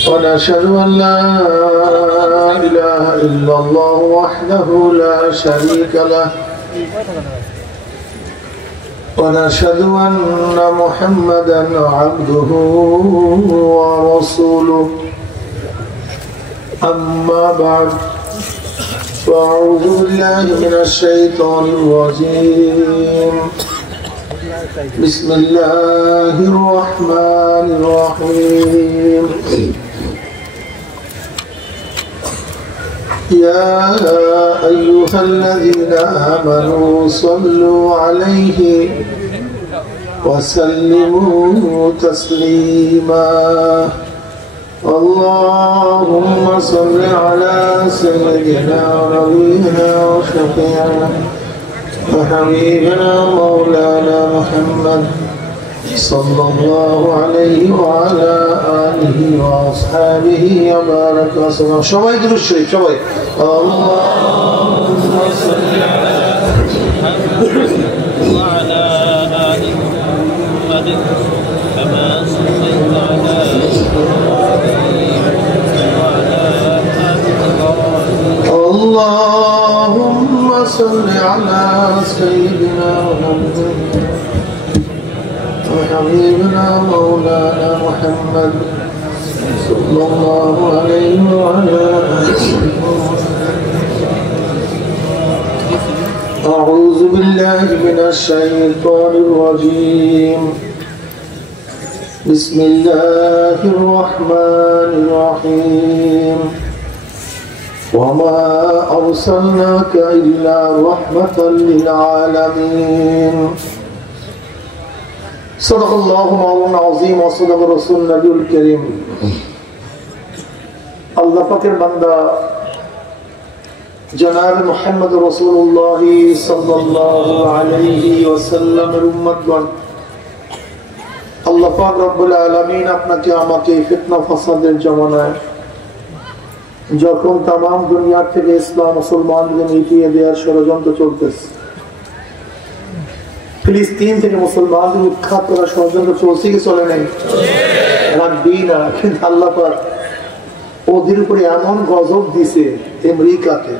ونشهد أن لا إله إلا الله وحده لا شريك له ونشهد أن محمدا عبده ورسوله أما بعد فأعوذ بالله من الشيطان الرجيم بسم الله الرحمن الرحيم يا أيها الذين آمنوا صلوا عليه وسلموا تسليما اللهم صل على سيدنا ونبينا وشفيعنا وحبيبنا مولانا محمد صلى الله عليه وعلى آله وأصحابه وبارك وسلم شوي درود شريف شوي اللهم صل على محمد وعلى آل محمد كما صليت على إبراهيم وعلى آل إبراهيم اللهم صل على سيدنا محمد وحبيبنا مولانا محمد صلى الله عليه وعلى أعوذ بالله من الشيطان الرجيم بسم الله الرحمن الرحيم وما أرسلناك إلا رحمة للعالمين صدق الله مولانا العظيم وصدق رسول النبي الكريم আল্লাহ পাকের বান্দা জনাব মুহাম্মদ রাসূলুল্লাহ সাল্লাল্লাহু আলাইহি ওয়াসাল্লামের উম্মতগণ আল্লাহ পাক রব্বুল আলামিন আপনাকে আমাকে ফিতনা ফাসাদের জামানায় যখন তাম দুনিয়া থেকে ইসলাম মুসলমানদের মিটিয়ে দেওয়ার ষড়যন্ত্র চলতেছে ফিলিস্তিন থেকে মুসলমানদের উৎখাত করার ষড়যন্ত্র চলছে কি চলে নাই রাখবি না কিন্তু আল্লাহ পাক ওদের উপরে এমন গজব দিছে আমেরিকাতে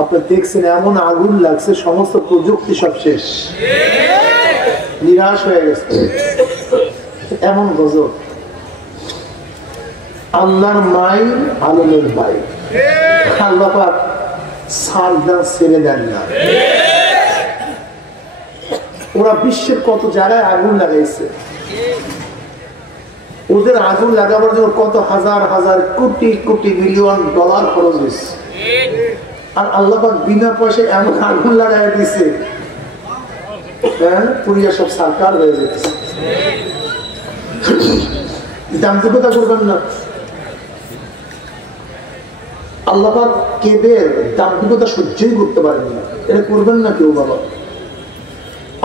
আপনি দেখছেন এমন আগুন লাগছে সমস্ত প্রযুক্তি সব শেষ নিরাশ হয়ে গেছে এমন গজব আল্লাহর মাই আলমের ভাই আল্লাহ পাক ছাড় দেন ছেড়ে দেন না ওরা বিশ্বের কত জায়গায় আগুন লাগাইছে ওদের আগুন লাগাবার জন্য কত হাজার হাজার কোটি কোটি মিলিয়ন ডলার খরচ হয়েছে আর আল্লাহ পাক বিনা পয়সায় এমন আগুন লাগাই দিছে পুরিয়া সব সরকার হয়ে যেতেছে দাম্ভিকতা করবেন না আল্লাহ পাক কেবের দাম্ভিকতা সহ্যই করতে পারেন না এটা করবেন না কেউ বাবা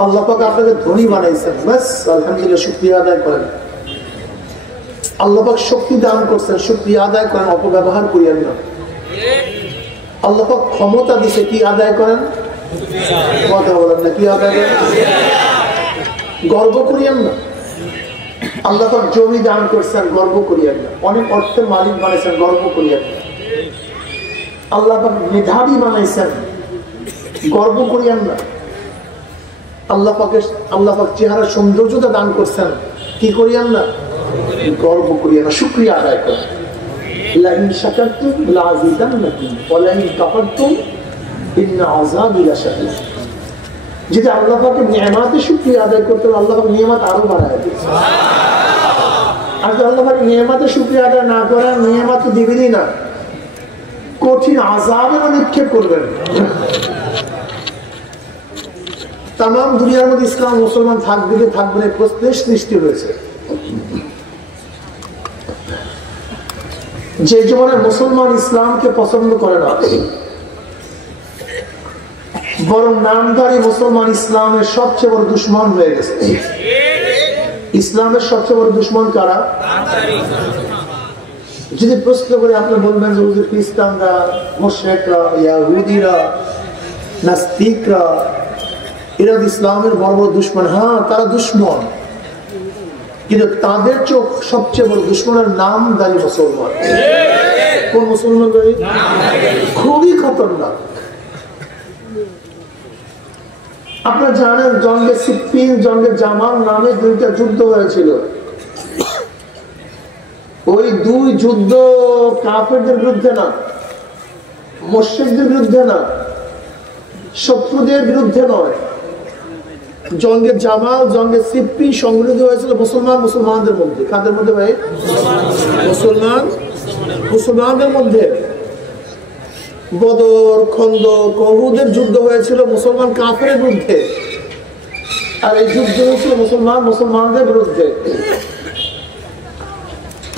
আল্লাহ পাক আপনাকে ধনী বানাইছেন বাস আলহামদুলিল্লাহ শুকরিয়া আদায় করেন আল্লাহ পাক শক্তি দান করছেন শুকরিয়া আদায় করেন অপব্যবহার করিয়েন না আল্লাহ পাক ক্ষমতা দিছে কি আদায় করেন কথা বলেন না কি আদায় করেন গর্ব করিয়েন না আল্লাহ পাক জমি দান করছেন গর্ব করিয়েন না অনেক অর্থের মালিক বানাইছেন গর্ব করিয়েন না আল্লাহ পাক মেধাবী বানাইছেন গর্ব করিয়েন না আল্লাহ পাক চেহারা সৌন্দর্যতা দান করছেন কি করিয়েন না গর্ব করিয়েন না শুকরিয়া আদায় করেন লাইন শাকারতুম লাযিদান্নাকুম ওয়া লাইন কাফারতুম ইন্না আযাবি লাশাদীদ যদি আল্লাহ পাকের নিয়ামতের শুকরিয়া আদায় করতে আল্লাহ পাক নিয়ামত আরো বাড়ায় দেন আর যদি আল্লাহ পাকের নিয়ামতের শুকরিয়া আদায় না করেন নিয়ামত তো দিবেনই না কঠিন আযাবে নিক্ষেপ করবেন তাম দুনিয়ার মধ্যে ইসলাম মুসলমান থাকবে কি থাকবে না প্রশ্নের সৃষ্টি হয়েছে যে জীবনে মুসলমান ইসলামকে পছন্দ করে না বরং নামধারী মুসলমান ইসলামের সবচেয়ে বড় দুশ্মন হয়ে গেছে ইসলামের সবচেয়ে বড় দুশ্মন কারা যদি প্রশ্ন করে আপনি বলবেন যে হুজুর খ্রিস্টানরা মুশরিকরা ইহুদিরা নাস্তিকরা এরা ইসলামের বড় বড় দুশ্মন হ্যাঁ তারা দুশ্মন কিন্তু তাদের চোখ সবচেয়ে বড় দুশ্মনের নাম দাঁড়ি মুসলমান। কোন মুসলমান? খুবই খতরনাক। আপনারা জানেন জঙ্গে সিফফিন, জঙ্গে জামাল নামে দুইটা যুদ্ধ হয়েছিল। ওই দুই যুদ্ধ কাফেরদের বিরুদ্ধে না, মুশরিকদের বিরুদ্ধে না, শত্রুদের বিরুদ্ধে নয়। জঙ্গে জামাল, জঙ্গে সিফফিন সংগঠিত হয়েছিল মুসলমানদের মধ্যে। কাদের মধ্যে ভাই? মুসলমানদের মধ্যে। বদর, খন্দক, উহুদের যুদ্ধ হয়েছিল মুসলমান কাফেরের বিরুদ্ধে, আর এই যুদ্ধ হয়েছিল মুসলমানদের বিরুদ্ধে।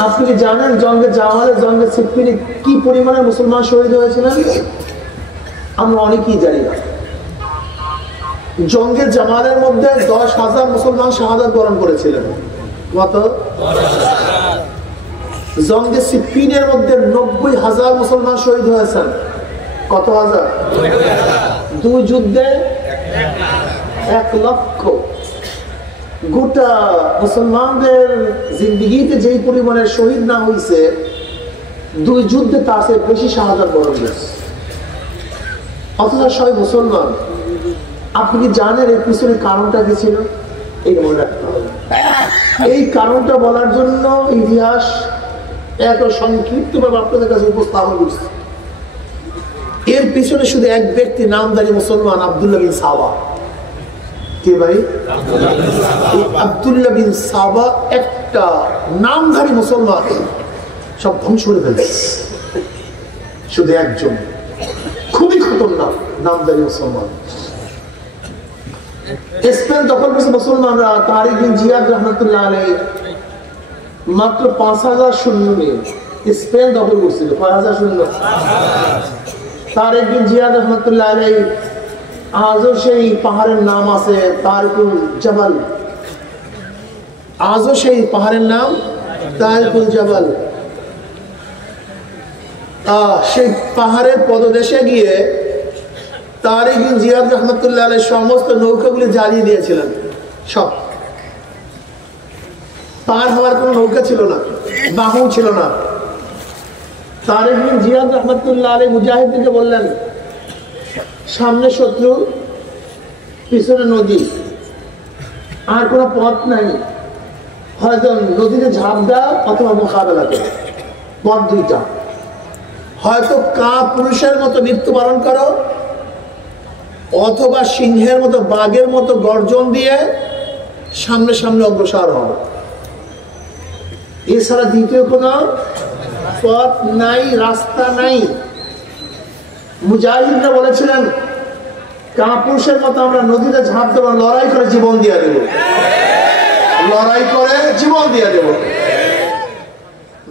আপনি কি জানেন জঙ্গে জামালে, জঙ্গে সিফফিনে কি পরিমাণে মুসলমান শহীদ হয়েছিলেন? আমরা অনেকেই জানি না। জঙ্গে জামালের মধ্যে 10,000 মুসলমান শাহাদাত বরণ করেছিলেন। কত? জঙ্গে সিফফিনের মধ্যে 90,000 মুসলমান শহীদ হয়েছেন। কত হাজার? দুই যুদ্ধে 1 লক্ষ। গোটা মুসলমানদের জিন্দেগিতে যেই পরিমাণের শহীদ না হয়েছে, দুই যুদ্ধে তার চেয়ে বেশি শাহাদাত বরণ করেছে, অথচ সবাই মুসলমান। আপনি কি জানেন এর পিছনে কারণটা কি ছিল? এই কারণটা বলার জন্য ইতিহাস এত সংক্ষিপ্ত ভাবে আপনাদের কাছে উপস্থাপন করছে। এর পিছনে শুধু এক ব্যক্তি নামধারী মুসলমান, আব্দুল্লাহ বিন সাবা। কে ভাই? আব্দুল্লাহ বিন সাবা একটা নামধারী মুসলমান, সব ধ্বংস করে ফেলছে। শুধু একজন, খুবই খতরনাক নামধারী মুসলমান। স্পেন দখল করেছে মুসলমানরা। তারিক বিন জিয়াদ রহমতুল্লাহ আলাইহি মাত্র 5,000 সৈন্য নিয়ে স্পেন দখল করছিল। 5,000 সৈন্য। তারিক বিন জিয়াদ রহমতুল্লাহ আলাইহি আজও সেই পাহাড়ের নাম আছে তারিকুল জাবাল। আজও সেই পাহাড়ের নাম তারিকুল জাবাল। সেই পাহাড়ের পদদেশে গিয়ে তারিক বিন জিয়াদ রহমতুল্লাহ আলাইহি সমস্ত নৌকাগুলি জ্বালিয়ে দিয়েছিলেন। সব পার হওয়ার কোন নৌকা ছিল না, বাহন ছিল না। তারিক বিন জিয়াদ রহমতুল্লাহ আলাইহি মুজাহিদদেরকে বললেন, সামনে শত্রু, পিছনে নদী, আর কোনো পথ নাই, হয়তো নদীতে ঝাঁপ দাও অথবা মোকাবেলা করো, পথ দুইটা। হয়তো পুরুষের মতো মৃত্যুবরণ করো, অথবা সিংহের মতো, বাঘের মতো গর্জন দিয়ে সামনে সামনে অগ্রসর হও। এছাড়া দ্বিতীয় কোন পথ নাই, রাস্তা নাই। মুজাহিদরা বলেছিলেন, কাপুরুষের মতো আমরা নদীতে ঝাঁপ দেবো, লড়াই করে জীবন দিয়ে দেব, লড়াই করে জীবন দিয়ে দেব।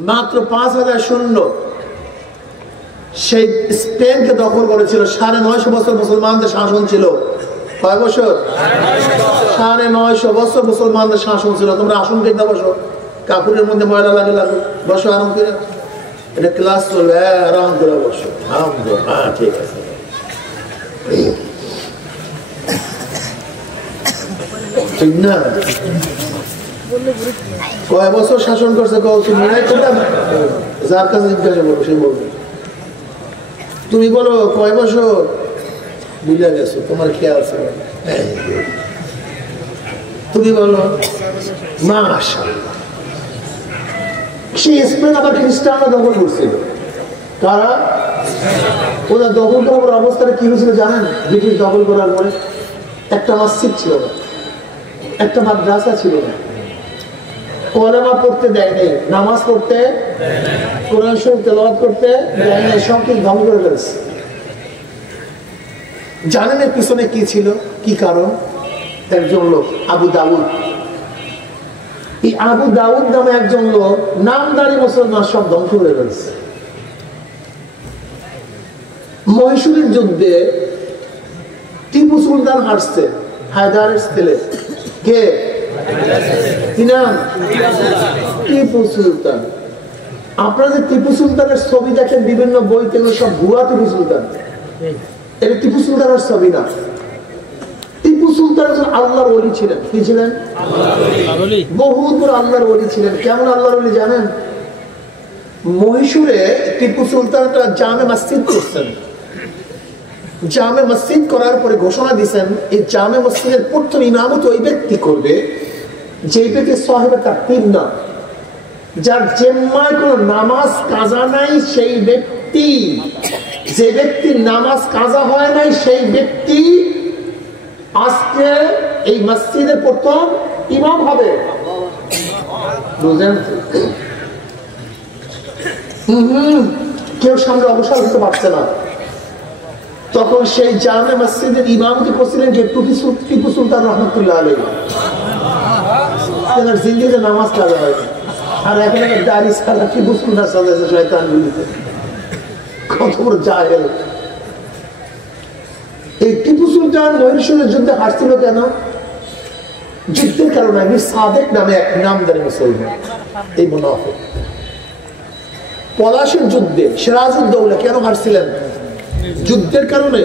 মাত্র 5,000 সৈন্য সেই স্পেনকে দখল করেছিল। 950 বছর মুসলমানদের শাসন ছিল। কয় বছর? 950 বছর মুসলমানদের শাসন ছিল। তোমরা আসন কেটে বসো, কাপড়ের মধ্যে ময়লা লাগে বসো, আরাম করে। এটা ক্লাস চলবে, আরাম করে বসো। হ্যাঁ, ঠিক আছে। ঠিক না? কয় বছর শাসন করছে? যার কাছে জিজ্ঞাসা করো, সে বলবে। তুমি বলো কয় বছর? বুঝে গেছো, তোমার খেয়াল আছে। তুমি বলো মাশাআল্লাহ। সেই স্পেন আবার খ্রিস্টানরা দখল করছিল। কারা? ওরা দখল করার অবস্থাটা কি হয়েছিল জানেন? ব্রিটিশ দখল করার পরে একটা মসজিদ ছিল না, একটা মাদ্রাসা ছিল না, ওলামা পড়তে দেয় নেই, নামাজ পড়তে, কোরআন শরীফ তেলাওয়াত করতে দেয় নেই, সব কিছু ধ্বংস করে ফেলেছে। জানেন এর পিছনে কি ছিল, কি কারণ? একজন লোক আবু দাউদ। এই আবু দাউদ নামে একজন লোক নামদারি মুসলমান সব ধ্বংস করে ফেলেছে। মহীশূরের যুদ্ধে টিপু সুলতান হারছে, হায়দারের ছেলে। কে? কি নাম? টিপু সুলতান। আপনারা যে টিপু সুলতানের ছবি দেখেন বিভিন্ন বইতে, সব ভুয়া টিপু সুলতান। এটা টিপু সুলতানের ছবি না। টিপু সুলতান একজন আল্লাহর ওলি ছিলেন। কি ছিলেন? বহুত বড় আল্লাহর ওলি ছিলেন। কেমন আল্লাহর ওলি জানেন? মহীশূরে টিপু সুলতান একটা জামে মসজিদ করছেন। জামে মসজিদ করার পরে ঘোষণা দিয়েছেন এই জামে মসজিদের প্রথম ইমামত ওই ব্যক্তি করবে যে ব্যক্তি সাহেবে তাকবীর না, যার জিম্মায় কোনো নামাজ কাজা নাই সেই ব্যক্তি, যে ব্যক্তির নামাজ কাজা হয় নাই সেই ব্যক্তি আজকে এই মসজিদের প্রথম ইমাম হবে। বুঝলেন? কেউ সামনে অবসর হতে পারছে না। তখন সেই জামে মসজিদের ইমামতি করছিলেন যে টিপু সুলতান রহমতুল্লাহ আলাইহি। তেনার জিন্দিগিতে নামাজ কাজা হয় আর এখন দাড়ি ছাড়া টিপু সুলতান সাজাইছে শয়তান গুলিতে। কত বড় জাহেল! এই টিপু সুলতান মহীশূরের যুদ্ধে হারছিল কেন? যুদ্ধের কারণে মীর সাদেক নামে এক নামদারি মুসলমান, এই মুনাফিক পলাশের যুদ্ধে সিরাজউদ্দৌলা কেন হারছিলেন? যুদ্ধের কারণে।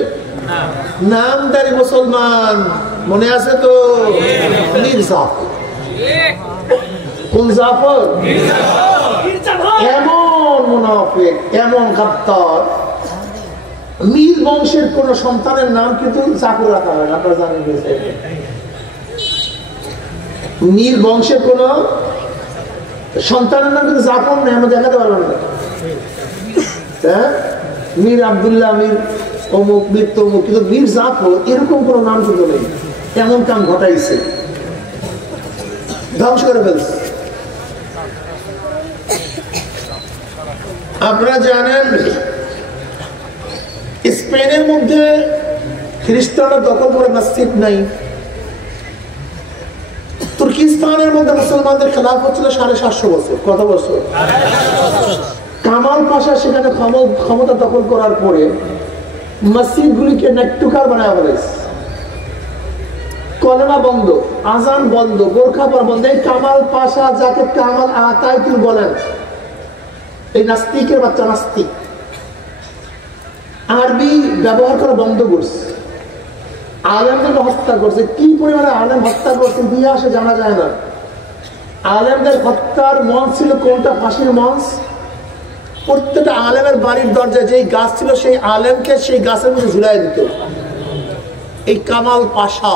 নামদারি মুসলমান মনে আছে তো? মীর জাফর। কোন জাফর? এমন মুনাফিক, এমন গাদ্দার। মীর বংশের কোন সন্তানের নাম কিন্তু জাফর রাখা হয় না, আপনারা জানেন। মীর বংশের কোন সন্তানের নাম কিন্তু জাফর নেই, আমরা দেখাতে পারলাম না। হ্যাঁ, মীর আব্দুল্লাহ, মীর অমুক, মীর তমুক, কিন্তু মীর জাফর এরকম কোন নাম কিন্তু নেই। এমন কাম ঘটাইছে, ধ্বংস করে ফেলছে। আপনারা জানেন স্পেনের মধ্যে খ্রিস্টানরা দখল করে মসজিদ নাই। তুর্কিস্তানের মধ্যে মুসলমানদের খেলাফত ছিল 750 বছর। কত বছর? কামাল পাশা সেখানে ক্ষমতা দখল করার পরে মসজিদ গুলিকে নাট্যকার বানায় ফেলেছে। কলেমা বন্ধ, আজান বন্ধ, বোরখা পরা বন্ধ। এই কামাল পাশা, যাকে কামাল আতাইতুল বলেন, এই নাস্তিকের বাচ্চা নাস্তিক, আরবি ব্যবহার করা বন্ধ করছে। আলেমদের হত্যা করছে। কি পরিমাণে আলেম হত্যা করছে ইতিহাসে জানা যায় না। আলেমদের হত্যার মঞ্চ ছিল কোনটা? ফাঁসির মঞ্চ। প্রত্যেকটা আলেমের বাড়ির দরজায় যেই গাছ ছিল সেই আলেমকে সেই গাছের মধ্যে ঝুলাই দিত। এই কামাল পাশা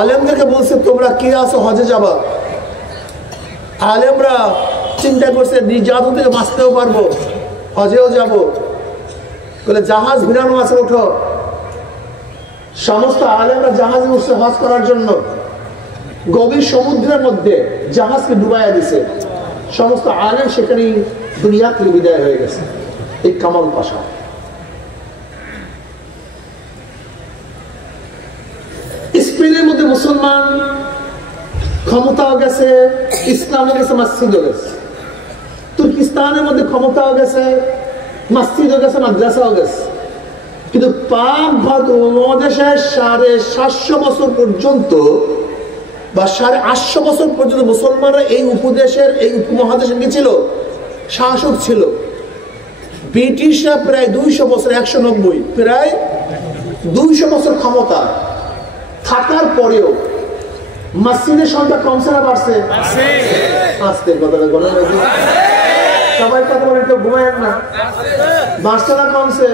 আলেমদেরকে বলছে তোমরা কে আছো হজে যাবা। আলেমরা চিন্তা করছে নির্যাতন থেকে বাঁচতেও পারবো, হজেও যাব। বলে জাহাজ ভিড়ানো আছে, ওঠো। সমস্ত আলেমরা জাহাজে উঠছে হজ করার জন্য। গভীর সমুদ্রের মধ্যে জাহাজকে ডুবাইয়া দিছে। সমস্ত আলেম সেখানেই দুনিয়া থেকে বিদায় হয়ে গেছে। এই কামাল পাশা। স্পেনের মধ্যে মুসলমান ক্ষমতাও গেছে, ইসলামও গেছে, মসজিদও গেছে। তুর্কিস্তানের মধ্যে ক্ষমতাও গেছে, মসজিদও গেছে, মাদ্রাসাও গেছে। কিন্তু পাক উপমহাদেশের 750 বছর পর্যন্ত বা 850 বছর পর্যন্ত মুসলমানরা এই উপদেশের, এই উপমহাদেশে কি ছিল? শাসক ছিল। ব্রিটিশরা প্রায় 200 বছর, 190, প্রায় 200 বছর ক্ষমতা থাকার পরেও মসজিদের সংখ্যা কমছে না বাড়ছে? আস্তে কথাটা বলেন, সবাই কথা বলেন, কেউ ঘুমায়েন না। বাড়ছে না কমছে?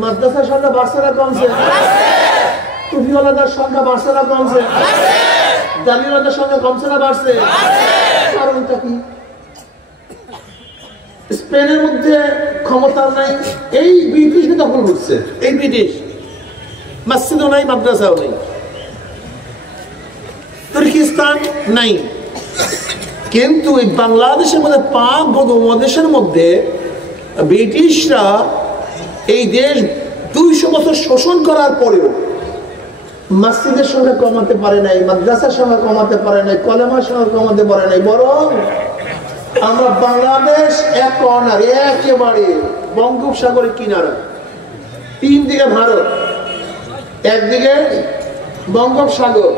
মাদ্রাসার সংখ্যা বাড়ছে না কমছে? টুপিওয়ালাদের সংখ্যা বাড়ছে না কমছে? দাড়িওয়ালাদের সংখ্যা কমছে না বাড়ছে? কারণটা কি? স্পেনের মধ্যে ক্ষমতা নাই, এই ব্রিটিশ দখল করছে। এই ব্রিটিশ মসজিদও নাই, মাদ্রাসাও নেই, তুর্কিস্তান নাই। কিন্তু এই বাংলাদেশের মধ্যে পাক উপমহাদেশের মধ্যে ব্রিটিশরা এই দেশ 200 বছর শোষণ করার পরেও মসজিদের সংখ্যা কমাতে পারে নাই, মাদ্রাসার সংখ্যা কমাতে পারে নাই, কলেমার সংখ্যা কমাতে পারে নাই। বরং আমরা বাংলাদেশ এক কর্নার, একেবারে বঙ্গোপসাগরের কিনারা, 3 দিকে ভারত, একদিকে বঙ্গোপসাগর।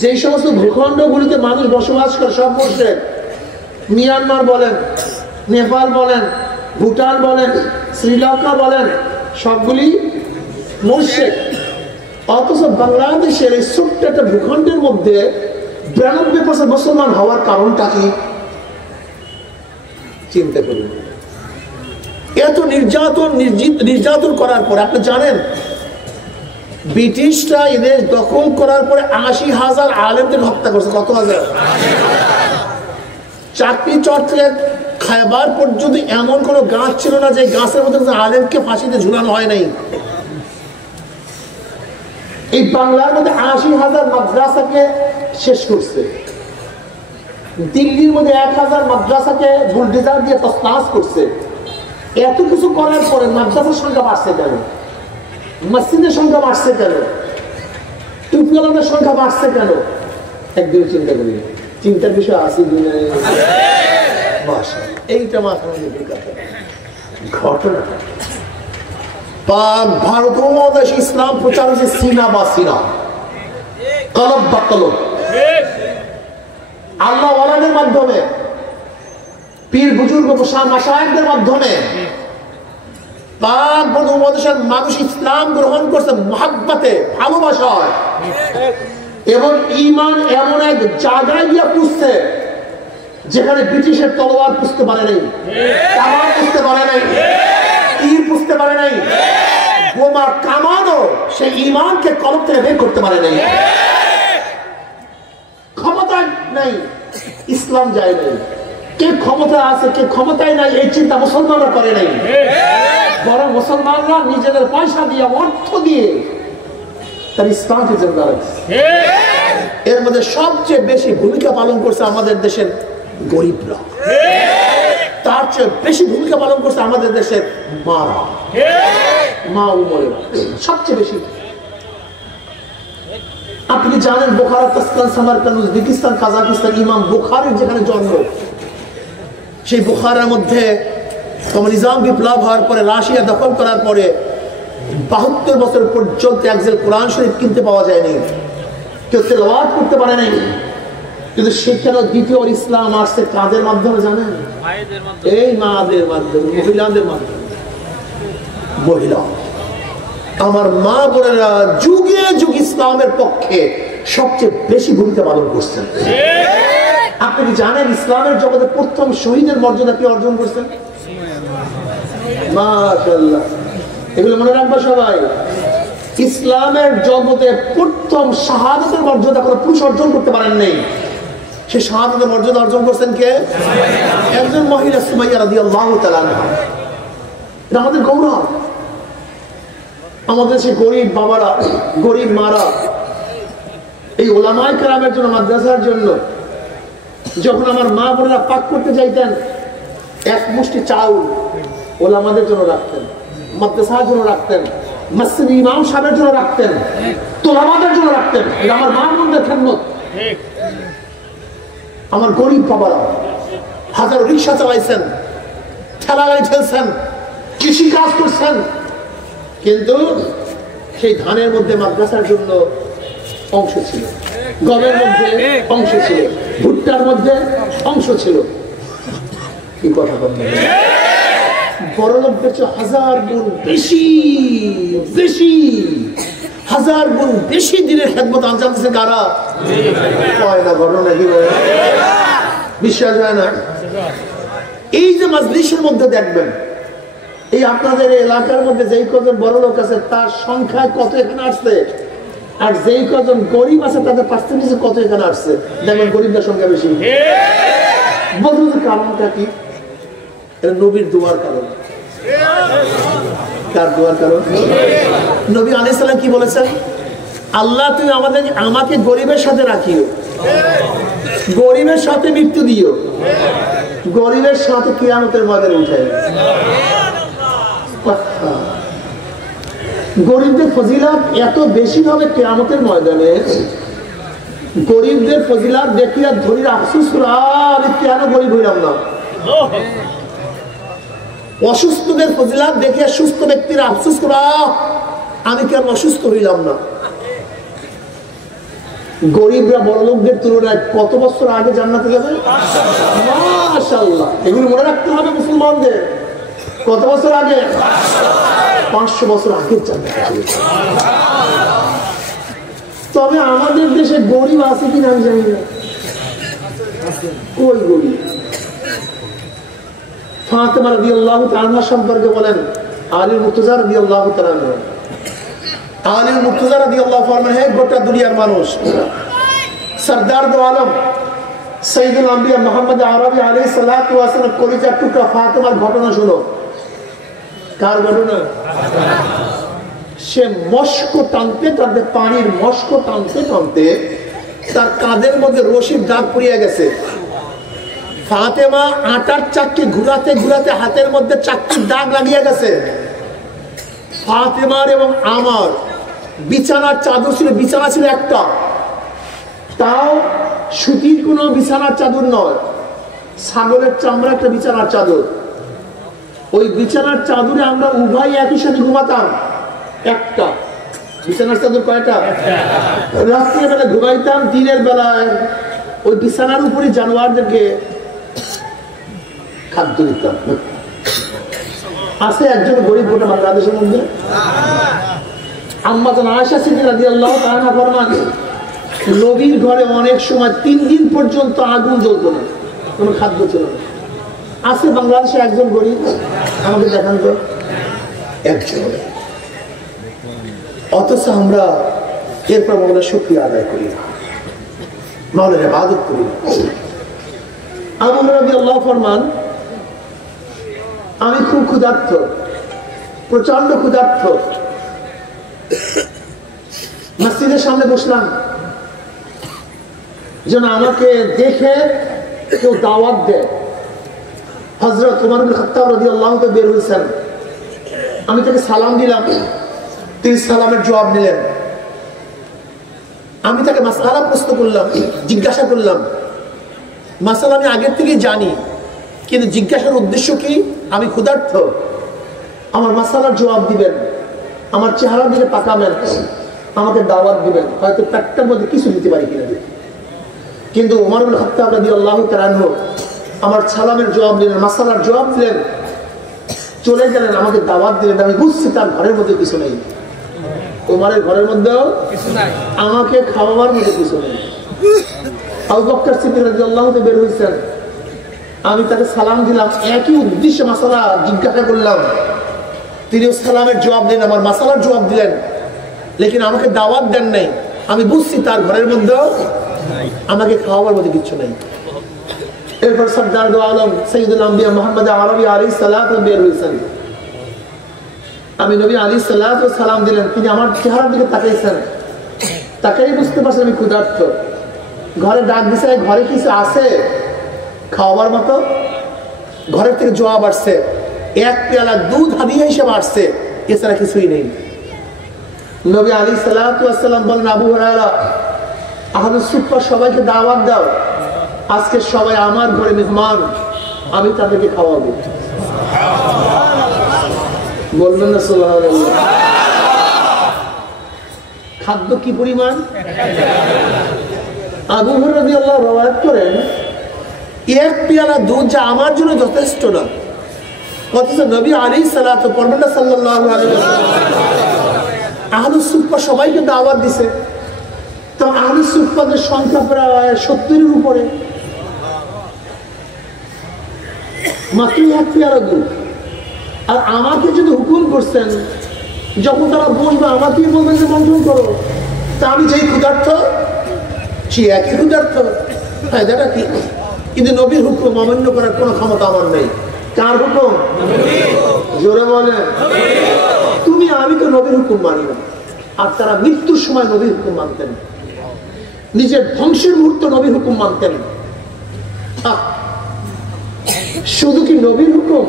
যেই সমস্ত ভূখণ্ডগুলিতে মানুষ বসবাস করে সব মুশরিক, মিয়ানমার বলেন, নেপাল বলেন, ভুটান বলেন, শ্রীলঙ্কা বলেন, সবগুলি মুশরিক। অথচ বাংলাদেশের এই ছোট্ট একটা ভূখণ্ডের মধ্যে 92% মুসলমান হওয়ার কারণটা কি চিন্তা করুন। এত নির্যাতন করার পরে আপনি জানেন, ব্রিটিশরা এদের দখল করার পরে 80,000 আলেমদের হত্যা করছে। কত হাজার? চাকরি চর থেকে খাবার পর্যন্ত এমন কোন গাছ ছিল না যে গাছের মধ্যে আলেমকে ফাঁসিতে ঝুলানো হয় নাই। এই বাংলার মধ্যে 80,000 মাদ্রাসাকে শেষ করছে। দিল্লির মধ্যে 1,000 মাদ্রাসাকে বুলডোজার দিয়ে তছনছ করছে। এত কিছু করার পরে মাদ্রাসার সংখ্যা বাড়ছে কেন? মসজিদের সংখ্যা বাড়ছে কেন? টুপিওয়ালাদের সংখ্যা বাড়ছে কেন? একদিন চিন্তা করি, চিন্তার বিষয় আছে দুনিয়ায়। এইটা মাথার মধ্যে ঘটনা। পাক ভারত উপমহাদেশ ইসলাম প্রচার হচ্ছে সিনা বা সিনা, কলব বা কলব, আল্লাহ ওয়ালাদের মাধ্যমে, পীর বুজুর্গ মাশায়েখদের মাধ্যমে পাক ভারত উপমহাদেশের মানুষ ইসলাম গ্রহণ করছে মহব্বতে, ভালোবাসায়, এবং ঈমান এমন এক জায়গায় গিয়ে পুষছে যেখানে ব্রিটিশের তলোয়ার পুষতে পারে নাই, কামান পুষতে পারে নাই, তীর পুষতে পারে নাই, বোমা কামানো সেই ঈমানকে কলব থেকে বের করতে পারে নাই। ক্ষমতা নাই, ইসলাম যায় নাই। কে ক্ষমতা আছে, কে ক্ষমতায় নাই, এই চিন্তা মুসলমানরা করে নাই। বরং মুসলমানরা নিজেদের পয়সা দিয়ে, অর্থ দিয়ে তার ইসলামকে জিন্দা রাখছে। এর মধ্যে সবচেয়ে বেশি ভূমিকা পালন করছে আমাদের দেশের গরিবরা, তার চেয়ে বেশি ভূমিকা পালন করছে আমাদের দেশের মারা, মা উমরেরা সবচেয়ে বেশি। আপনি জানেন Bukhara, Tuscan, Samarkand, Uzbekistan, Kazakhstan, ইমাম বুখারীর যেখানে জন্ম, সেই বুখারার মধ্যে কমিউনিজম বিপ্লব হওয়ার পরে, রাশিয়া দখল করার পরে 72 বছর পর্যন্ত একজন কোরআন শরীফ কিনতে পাওয়া যায়নি, কেউ তেলাওয়াত করতে পারে নাই। কিন্তু সেখানে দ্বিতীয় ইসলাম আসছে কাদের মাধ্যমে জানেন? এই মাদের মাধ্যমে, মহিলাদের মাধ্যমে। মহিলা আমার মা বোনেরা যুগে যুগ ইসলামের পক্ষে সবচেয়ে বেশি ভূমিকা পালন করছেন। আপনি কি জানেন ইসলামের জগতে প্রথম শহীদের মর্যাদা কি অর্জন করছেন? মাশাআল্লাহ, এগুলো মনে রাখবা সবাই। ইসলামের জগতে প্রথম শাহাদাতের মর্যাদা কোনো পুরুষ অর্জন করতে পারেন নাই। সে শাহাদাতের মর্যাদা অর্জন করছেন কে? একজন মহিলা, সুমাইয়া রাদিয়াল্লাহু তাআলা আনহা। এটা আমাদের গৌরব। আমাদের সে গরিব বাবারা, গরিব মারা এই ওলামায়ে কেরামের জন্য, মাদ্রাসার জন্য যখন আমার মা বোনেরা পাক করতে যাইতেন, এক মুষ্টি চাউল ওলামাদের জন্য রাখতেন, মাদ্রাসার জন্য রাখতেন, মসজিদ ইমাম সাহেবের জন্য রাখতেন, তোলাবাদের জন্য রাখতেন। এটা আমার মা বোনদের খেদমত। আমার গরিব বাবারা হাজার রিক্সা চালাইছেন, ঠেলা গাড়ি ঠেলছেন, কৃষি কাজ করছেন, কিন্তু সেই ধানের মধ্যে মাদ্রাসার জন্য অংশ ছিল, গমের মধ্যে অংশ ছিল, ভুট্টার মধ্যে অংশ ছিল। কি কথা বলবেন? বড় লোকদের চেয়ে হাজার গুণ বেশি বেশি, হাজার গুণ বেশি দিনের খেদমত আঞ্জাম দিচ্ছে কারা? হয় না ঘটনা নাকি? বিশ্বাস হয় না? এই যে মাজলিসের মধ্যে দেখবেন, এই আপনাদের এলাকার মধ্যে যেই কজন বড় লোক আছে তার সংখ্যায় কত এখানে আসছে, আর যেই কজন গরিব আছে তাদের পার্সেন্টেজে কত এখানে আসছে, দেখবেন গরিবদের সংখ্যা বেশি। বলুন কারণটা কি? এটা নবীর দোয়ার কারণ। কার দোয়ার কারণ? নবী আলাইহিস সালাম কি বলেছেন? আল্লাহ তুমি আমাকে গরিবের সাথে রাখিও, গরিবের সাথে মৃত্যু দিও, গরিবের সাথে কিয়ামতের ময়দানে উঠাইও। গরিবদের ফজিলাত এত বেশি হবে কিয়ামতের ময়দানে, গরিবদের ফজিলাত দেখিয়া ধনীর আফসোস করা, আমি কেন গরিব হইলাম না। অসুস্থদের ফজিলাত দেখিয়া সুস্থ ব্যক্তির আফসোস করা, আমি কেন অসুস্থ হইলাম না। গরিবরা বড় লোকদের তুলনায় কত বছর আগে জান্নাতে যাবে? মাশাআল্লাহ। এগুলো মনে রাখতে হবে মুসলমানদের। কত বছর আগে? 500 বছর আগের জান্নাত ছিল। তবে আমাদের দেশে গরিব আছে কিনা আমি জানি না। কই গরিব? ফাতেমা রাদিয়াল্লাহু তাআলা সম্পর্কে বলেন, আলী মুর্তজা রাদিয়াল্লাহু তাআলা, আলী মুর্তজা রাদিয়াল্লাহু ফরমান, হে গোটা দুনিয়ার মানুষ, সরদার দো আলম সৈয়দুল আম্বিয়া মুহাম্মদ আরবি আলাইহিস সালাতু ওয়াস সালাম কলিজার টুকরা ফাতেমার ঘটনা শুনো। কার ঘটনা? সে মস্ক টানতে টানতে, পানির মস্ক টানতে টানতে তার কাঁধের মধ্যে রশির দাগ পড়িয়া গেছে। ফাতেমা আটার চাকরি ঘুরাতে ঘুরাতে হাতের মধ্যে চাকরির দাগ লাগিয়ে গেছে। ফাতেমার এবং আমার বিছানার চাদর ছিল, বিছানা ছিল একটা, তাও সুতির কোনো বিছানার চাদর নয়, ছাগলের চামড়া একটা বিছানার চাদর। ওই বিছানার চাদরে আমরা উভয় একই সাথে ঘুমাতাম। একটা বিছানার চাদর কয়টা? রাত্রের বেলা ঘুমাইতাম, দিনের বেলায় ওই বিছানার উপরে জানোয়ারদেরকে খাদ্য দিতাম। আছে একজন গরিব গোটা বাংলাদেশের মধ্যে, আম্মা জান আয়েশা সিদ্দিকা রাদিয়াল্লাহু তাআলা ফরমান, নবীর ঘরে অনেক সময় 3 দিন পর্যন্ত আগুন জ্বলতো না, কোনো খাদ্য ছিল না। আছে বাংলাদেশে একজন গরিব, আমাকে দেখান তো একজন। অথচ আমরা এরপর মাওলার শুকরিয়া আদায় করি না, মাওলার ইবাদত করি না। আবু হুরায়রা রাদিয়াল্লাহু ফরমান, আমি খুব ক্ষুধার্ত, প্রচন্ড ক্ষুধার্ত, মসজিদের সামনে বসলাম যেন আমাকে দেখে কেউ দাওয়াত দেয়। হযরত ওমর ইবনে খাত্তাব রাদিয়াল্লাহু তাআলা বের হয়েছেন, আমি তাকে সালাম দিলাম, তিনি সালামের জবাব নিলেন। আমি তাকে মাসআলা প্রশ্ন করলাম, জিজ্ঞাসা করলাম। মাসআলা আমি আগের থেকে জানি, কিন্তু জিজ্ঞাসার উদ্দেশ্য কি? আমি ক্ষুধার্ত, আমার মাসআলার জবাব দিবেন, আমার চেহারার দিকে তাকাবেন, আমাকে দাওয়াত দিবেন, হয়তো পেটটার মধ্যে কিছু দিতে পারি কিনা। কিন্তু ওমর ইবনে খাত্তাব রাদিয়াল্লাহু তাআলা আমার সালামের জবাব দিলেন, মাসআলার জবাব দিলেন, চলে গেলেন, আমাকে দাওয়াত দিলেন। আমি বুঝছি তার ঘরের মধ্যে কিছু নেই, ওমরের ঘরের মধ্যেও কিছু নাই, আমাকে খাওয়াবার মধ্যে কিছু নেই। আবু বকর সিদ্দিক রাদিয়াল্লাহু তাআলা বের হয়েছেন, আমি তাকে সালাম দিলাম, একই উদ্দেশ্যে মাসআলা জিজ্ঞাসা করলাম, তিনিও সালামের জবাব দিলেন, আমার মাসআলার জবাব দিলেন, লেকিন আমাকে দাওয়াত দেন নাই। আমি বুঝছি তার ঘরের মধ্যেও আমাকে খাওয়াবার মধ্যে কিছু নেই। এরপর সরদার দো আলম সৈয়দুল আম্বিয়া মুহাম্মদ আরবি আলাইহিস সালাতু বের হয়েছেন। আমি নবী আলাইহিস সালাতু সালাম দিলেন, তিনি আমার চেহারার দিকে তাকাইছেন, তাকাই বুঝতে পারছেন আমি ক্ষুধার্ত। ঘরে ডাক দিছে, ঘরে কিছু আছে খাওয়াবার মতো? ঘরের থেকে জবাব আসছে, এক পেয়ালা দুধ হাদিয়া হিসেবে আসছে, এছাড়া কিছুই নেই। নবী আলাইহিস সালাতু ওয়াসসালাম বলেন, আবু হুরায়রা, আহলুস সুফফা সবাইকে দাওয়াত দাও, আজকে সবাই আমার ঘরে মেহমান, আমি তাদেরকে খাওয়াবো। বলবেন না সুবহানাল্লাহ? খাদ্য কি পরিমাণ? আবু হুরায়রা রাদিয়াল্লাহু রওয়ায়াত করেন, এক পেয়ালা দুধ যা আমার জন্য যথেষ্ট না, অথচ নবী আলাইহিস সালাতু পরবর্তী সাল্লাল্লাহু আলাইহি ওয়াসাল্লাম আহলুস সুফফা সবাইকে দাওয়াত দিছে। তো আহলুস সুফফাদের সংখ্যা প্রায় 70-এর উপরে, মাত্র এক পেয়ালা দুধ। আর আমাকে যদি হুকুম করছেন, যখন তারা বসবে আমাকে বলবেন যে বন্টন করো, তা আমি যেই ক্ষুধার্ত সে একই ক্ষুধার্ত, ফায়দাটা কি? কিন্তু নবীর হুকুম অমান্য করার কোনো ক্ষমতা আমার নেই। কার হুকুম? জোরে বলেন। তুমি আমি তো নবীর হুকুম মানি না। আর তারা মৃত্যুর সময় নবীর হুকুম মানতেন, নিজের ধ্বংসের মুহূর্তে নবীর হুকুম মানতেন। শুধু কি নবীর হুকুম,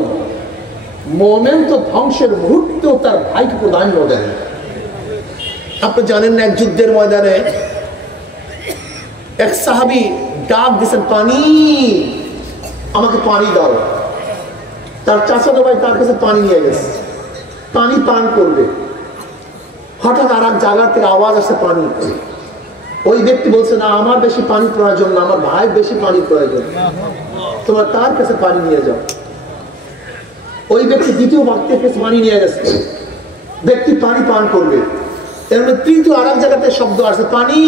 মোমেন তো ধ্বংসের মুহূর্তেও তার ভাইকে প্রাধান্য দেন। আপনি জানেন না, এক যুদ্ধের ময়দানে এক সাহাবী ডাক দিয়েছেন, পানি, আমাকে পানি দাও। তার চাচাতো ভাই তার কাছে পানি নিয়ে গেছে, পানি পান করবে। হঠাৎ আর এক জায়গা থেকে আওয়াজ আসছে পানি। ওই ব্যক্তি বলছে, না আমার বেশি পানি প্রয়োজন না, আমার ভাই বেশি পানি প্রয়োজন, তোমার তার কাছে পানি নিয়ে যাও। ওই ব্যক্তি দ্বিতীয় বাক্যে পানি নিয়ে গেছে, ব্যক্তি পানি পান করবে, এর মধ্যে তৃতীয় আর এক জায়গাতে শব্দ আসছে পানি।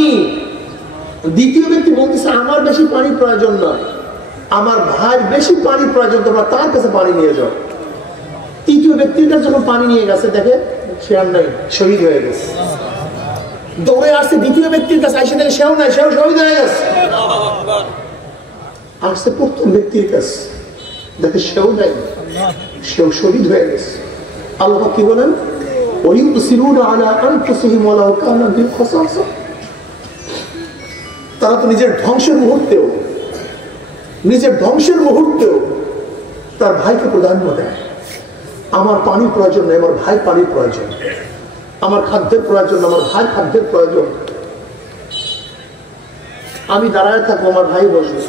দ্বিতীয় ব্যক্তি বলতেছে আমার বেশি পানি প্রয়োজন নয়, আমার ভাই বেশি পানি প্রয়োজন, তোমরা তার কাছে পানি নিয়ে যাও। তৃতীয় ব্যক্তির কাছে যখন পানি নিয়ে গেছে দেখে সে আর নাই, শহীদ হয়ে গেছে। দৌড়ে আসছে দ্বিতীয় ব্যক্তির কাছে, আসে দেখে সেও নাই, সেও শহীদ হয়ে গেছে। আসছে প্রথম ব্যক্তির কাছে, দেখে সেও নাই, সেও শহীদ হয়ে গেছে। আল্লাহ কি বলেন? তারা তো নিজের ধ্বংসের মুহূর্তেও তার ভাইকে প্রাধান্য দেয়। আমার পানির প্রয়োজন নেই, আমার ভাই পানির প্রয়োজন, আমার খাদ্যের প্রয়োজন, আমার ভাই খাদ্যের প্রয়োজন। আমি দাঁড়ায় থাকবো, আমার ভাই বসবে,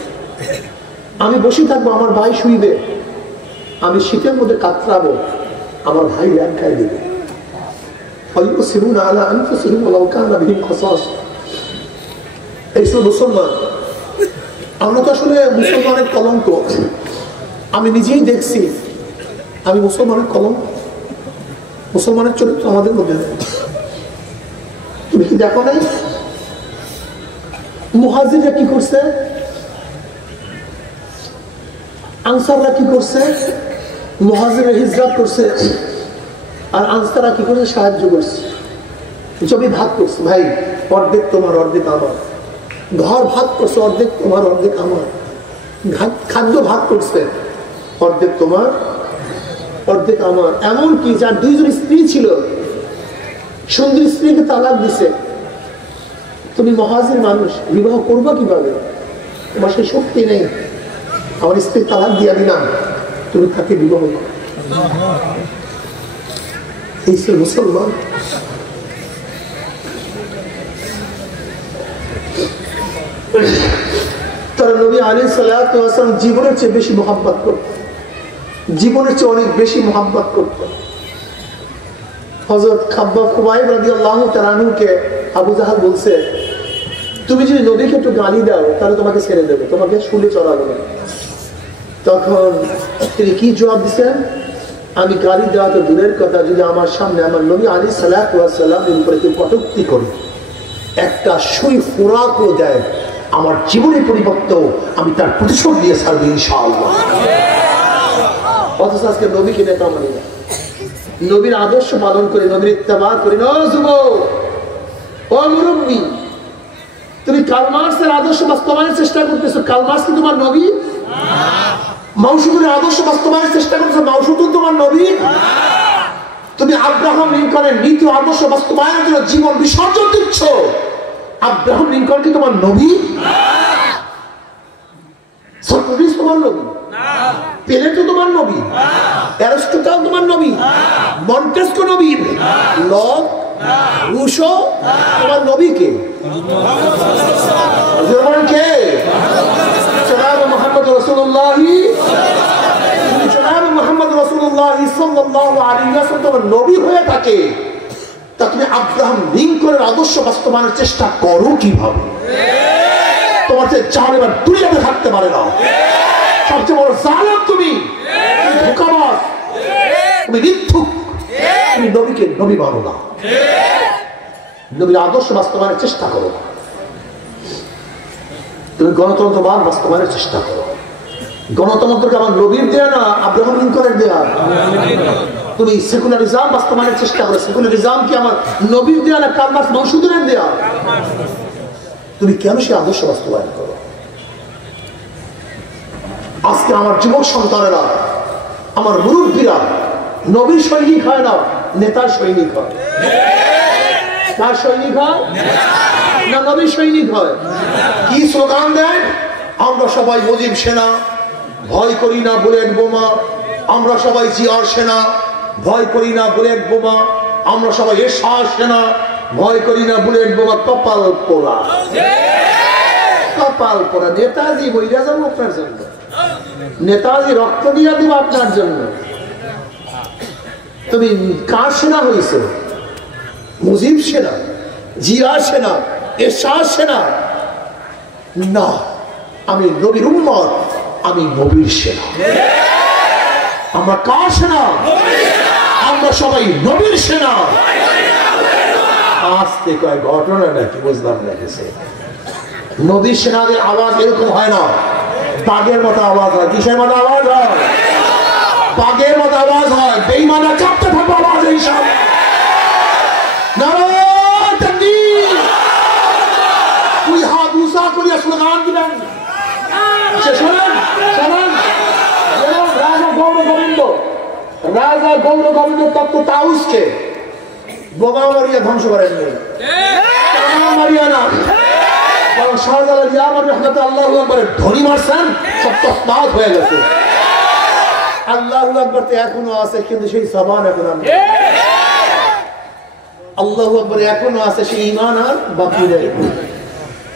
আমি বসে থাকবো, আমার ভাই শুইবে, আমি শীতের মধ্যে কাতরাবো, আমার ভাই ল্যান খাই দেবে। মুসলমান, আমরা তো আসলে মুসলমানের কলঙ্ক। আমি নিজেই দেখছি, আমি মুসলমানের কলঙ্ক, মুসলমানের চরিত্র আমাদের মধ্যে নেই। তুমি কি দেখো নাই মুহাজিররা কি করছে, আনসাররা কি করছে? মুহাজিররা হিজরত করছে আর আনসাররা কি করছে? সাহায্য করছে, জমি ভাগ করছে, ভাই অর্ধেক তোমার অর্ধেক আমার, ঘর ভাগ করছে অর্ধেক তোমার অর্ধেক আমার, খাদ্য ভাগ করছে অর্ধেক তোমার অর্ধেক আমার। এমনকি যার দুইজন স্ত্রী ছিল, সুন্দর স্ত্রীকে তালাক দিছে, তুমি মুহাজির মানুষ, বিবাহ করবা কিভাবে? তোমার সেই শক্তি নেই, আমার স্ত্রী তালাক দিয়া দিলাম, তুমি তাকে বিবাহ করো। এই সে মুসলমান। তারা নবী আলাইহিস সালাতু ওয়াস সালাম জীবনের চেয়ে বেশি মহব্বত করত, জীবনের চেয়ে অনেক বেশি মহব্বত করত। হযরত খাব্বাব খুবাইব রাদিয়াল্লাহু তাআলা আনহুকে আবু জাহাল বলছে, তুমি যদি নবীকে একটু গালি দাও তাহলে তোমাকে ছেড়ে দেবে, তোমাকে শুলে চড়াবো না। তখন তিনি কি জবাব দিচ্ছেন? আমি গালি দেওয়া তো দূরের কথা, যদি আমার সামনে আমার নবী আলাইহিস সালাতু ওয়াস সালামের উপরে কেউ কটূক্তি করে, একটা সুই ফোরাকও দেয়, আমার জীবনের পরিবর্তে আমি তার প্রতিশোধ দিয়ে ছাড়বো ইনশাআল্লাহ। অথচ আজকে নবীকে নেতা মানি না, নবীর আদর্শ পালন করে, নবীর ইত্তেবা করি না। যুবক, ও মুরব্বী, তুমি কার্ল মার্কসের আদর্শ বাস্তবায়নের চেষ্টা করতেছো, কার্ল মার্কস কি তোমার নবী? মাওসুদুলের আদর্শ বাস্তবায়নের চেষ্টা করতেছো, মাওসুদুল তোমার নবী? তুমি আব্রাহাম লিঙ্কনের নীতি আদর্শ বাস্তবায়নের জন্য জীবন বিসর্জন দিচ্ছ, আব্রাহাম লিঙ্কন কি তোমার নবী? সক্রেটিস তোমার নবী? প্লেটো তোমার নবী? অ্যারিস্টটল তোমার নবী? মন্টেস্কো নবী? লক, রুশো তোমার নবী কে? কে? জনাব মুহাম্মদ রাসূলুল্লাহ জনাব মুহাম্মদ রাসূলুল্লাহ সাল্লাল্লাহু আলাইহি ওয়াসাল্লাম তোমার নবী হয়ে থাকে, তা তুমি আব্রাহাম লিঙ্কনের আদর্শ বাস্তবায়নের চেষ্টা করো কিভাবে? তোমার যে চাল এবার দুনিয়াতে থাকতে পারে না। সবচেয়ে বড় জালেম তুমি, ধোঁকাবাজ, তুমি মিথ্যুক, তুমি নবীকে নবী মানো না, নবীর আদর্শ বাস্তবায়নের চেষ্টা করো না, তুমি গণতন্ত্রবাদ বাস্তবায়নের চেষ্টা করো। গণতন্ত্রকে আমার নবীর দেয়া না আব্রাহাম লিঙ্কনের দেয়া। তুমি সেকুলারিজম বাস্তবায়নের চেষ্টা করো, সেকুলারিজম কি আমার নবীর দেয়া না কার্ল মার্কস মাওসুদুলের দেয়া? তুমি কেন সে আদর্শ বাস্তবায়ন করো? আজকে আমার যুবক সন্তানেরা, আমার মুরব্বীরা নবীর সৈনিক হয় না, নেতার সৈনিক হয়। কার সৈনিক হয়? না নবীর সৈনিক হয়। কি স্লোগান দেয়? আমরা সবাই মুজিব সেনা, ভয় করি না বুলেট বোমা, আমরা সবাই জিয়ার সেনা, ভয় করি না বুলেট বোমা, আমরা সবাই এরশাদ সেনা, ভয় করি না বুলেট বোমা। কপাল পোড়া, কপাল পোড়া। নেতাজি বইরা যাবো আপনার জন্য, নেতাজি রক্ত দিয়া দিব আপনার জন্য। তুমি কার সেনা হয়েছ? মুজিব সেনা, জিয়ার সেনা, এরশাদ সেনা না, আমি নবীর উম্মত, আমি নবীর সেনা। আমরা কার সেনা? আমরা সবাই নবীর সেনা। আস্তে কয় ঘটনা নাকি বুঝলাম না কিছু। নবীর সেনাদের আওয়াজ এরকম হয় না, বাঘের মতো আওয়াজ হয়। কিসের মতো আওয়াজ হয়? বাঘের মতো আওয়াজ হয়। বেঈমানরা কাঁপতে থাকবে আওয়াজ ইনশাআল্লাহ। নারায়ে তাকবীর। তুই হাত উঁচা করিয়া স্লোগান দিবেন। শোনেন শোনেন, রাজা গৌর গোবিন্দ, রাজা গৌর গোবিন্দ তত্ত্ব তাউসকে বোমা মারিয়া ধ্বংস করেননি, মারিয়া না, বরং শাহজালাল ইয়ামান রহমতুল্লাহ আল্লাহু আকবার ধনী মারছেন, সব তসমাত হয়ে গেছে। আল্লাহু আকবার তো এখনো আছে, কিন্তু সেই জবান এখন আর নেই। আল্লাহু আকবার এখনো আছে, সেই ঈমান আর বাকি নেই।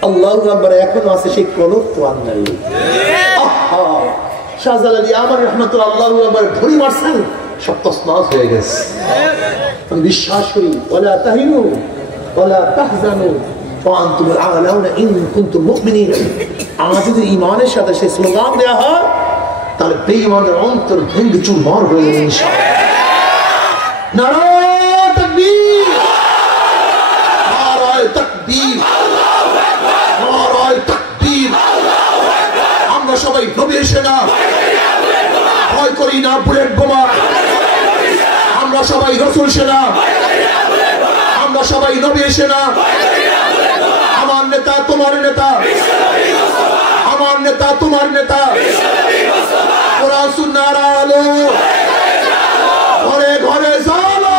আল্লাহু আকবার এখনো আছে, সেই কলব তো আর নাই। শাহজালাল ইয়ামান রহমতুল্লাহ আল্লাহু আকবার ধনী মারছেন, সব তসমাত হয়ে গেছে। আমি বিশ্বাস করি ওয়ালা তাহিনু ওয়ালা তাহজানু ওয়া আনতুমুল আ'লাউনা ইন কুনতুম মুমিনিন। আমার যদি ঈমানের সাথে সেই স্লোগান দেয়া হয়, তাহলে বেঈমানের অন্তর ভেঙে চুরমার হয়ে যাবে ইনশাআল্লাহ। নারায়ে তাকবীর, নারায়ে তাকবীর, আল্লাহু আকবার, নারায়ে তাকবীর, আল্লাহু আকবার। আমরা সবাই নবীর সেনা, ভয় করি না বুলেট বোমা। আমরা সবাই রাসূল সেনা, আমরা সবাই নবীর সেনা। আমার নেতা তোমার নেতা, আমার নেতা তোমার নেতা। কোরআন সুন্নাহর আলো ঘরে ঘরে জ্বালো।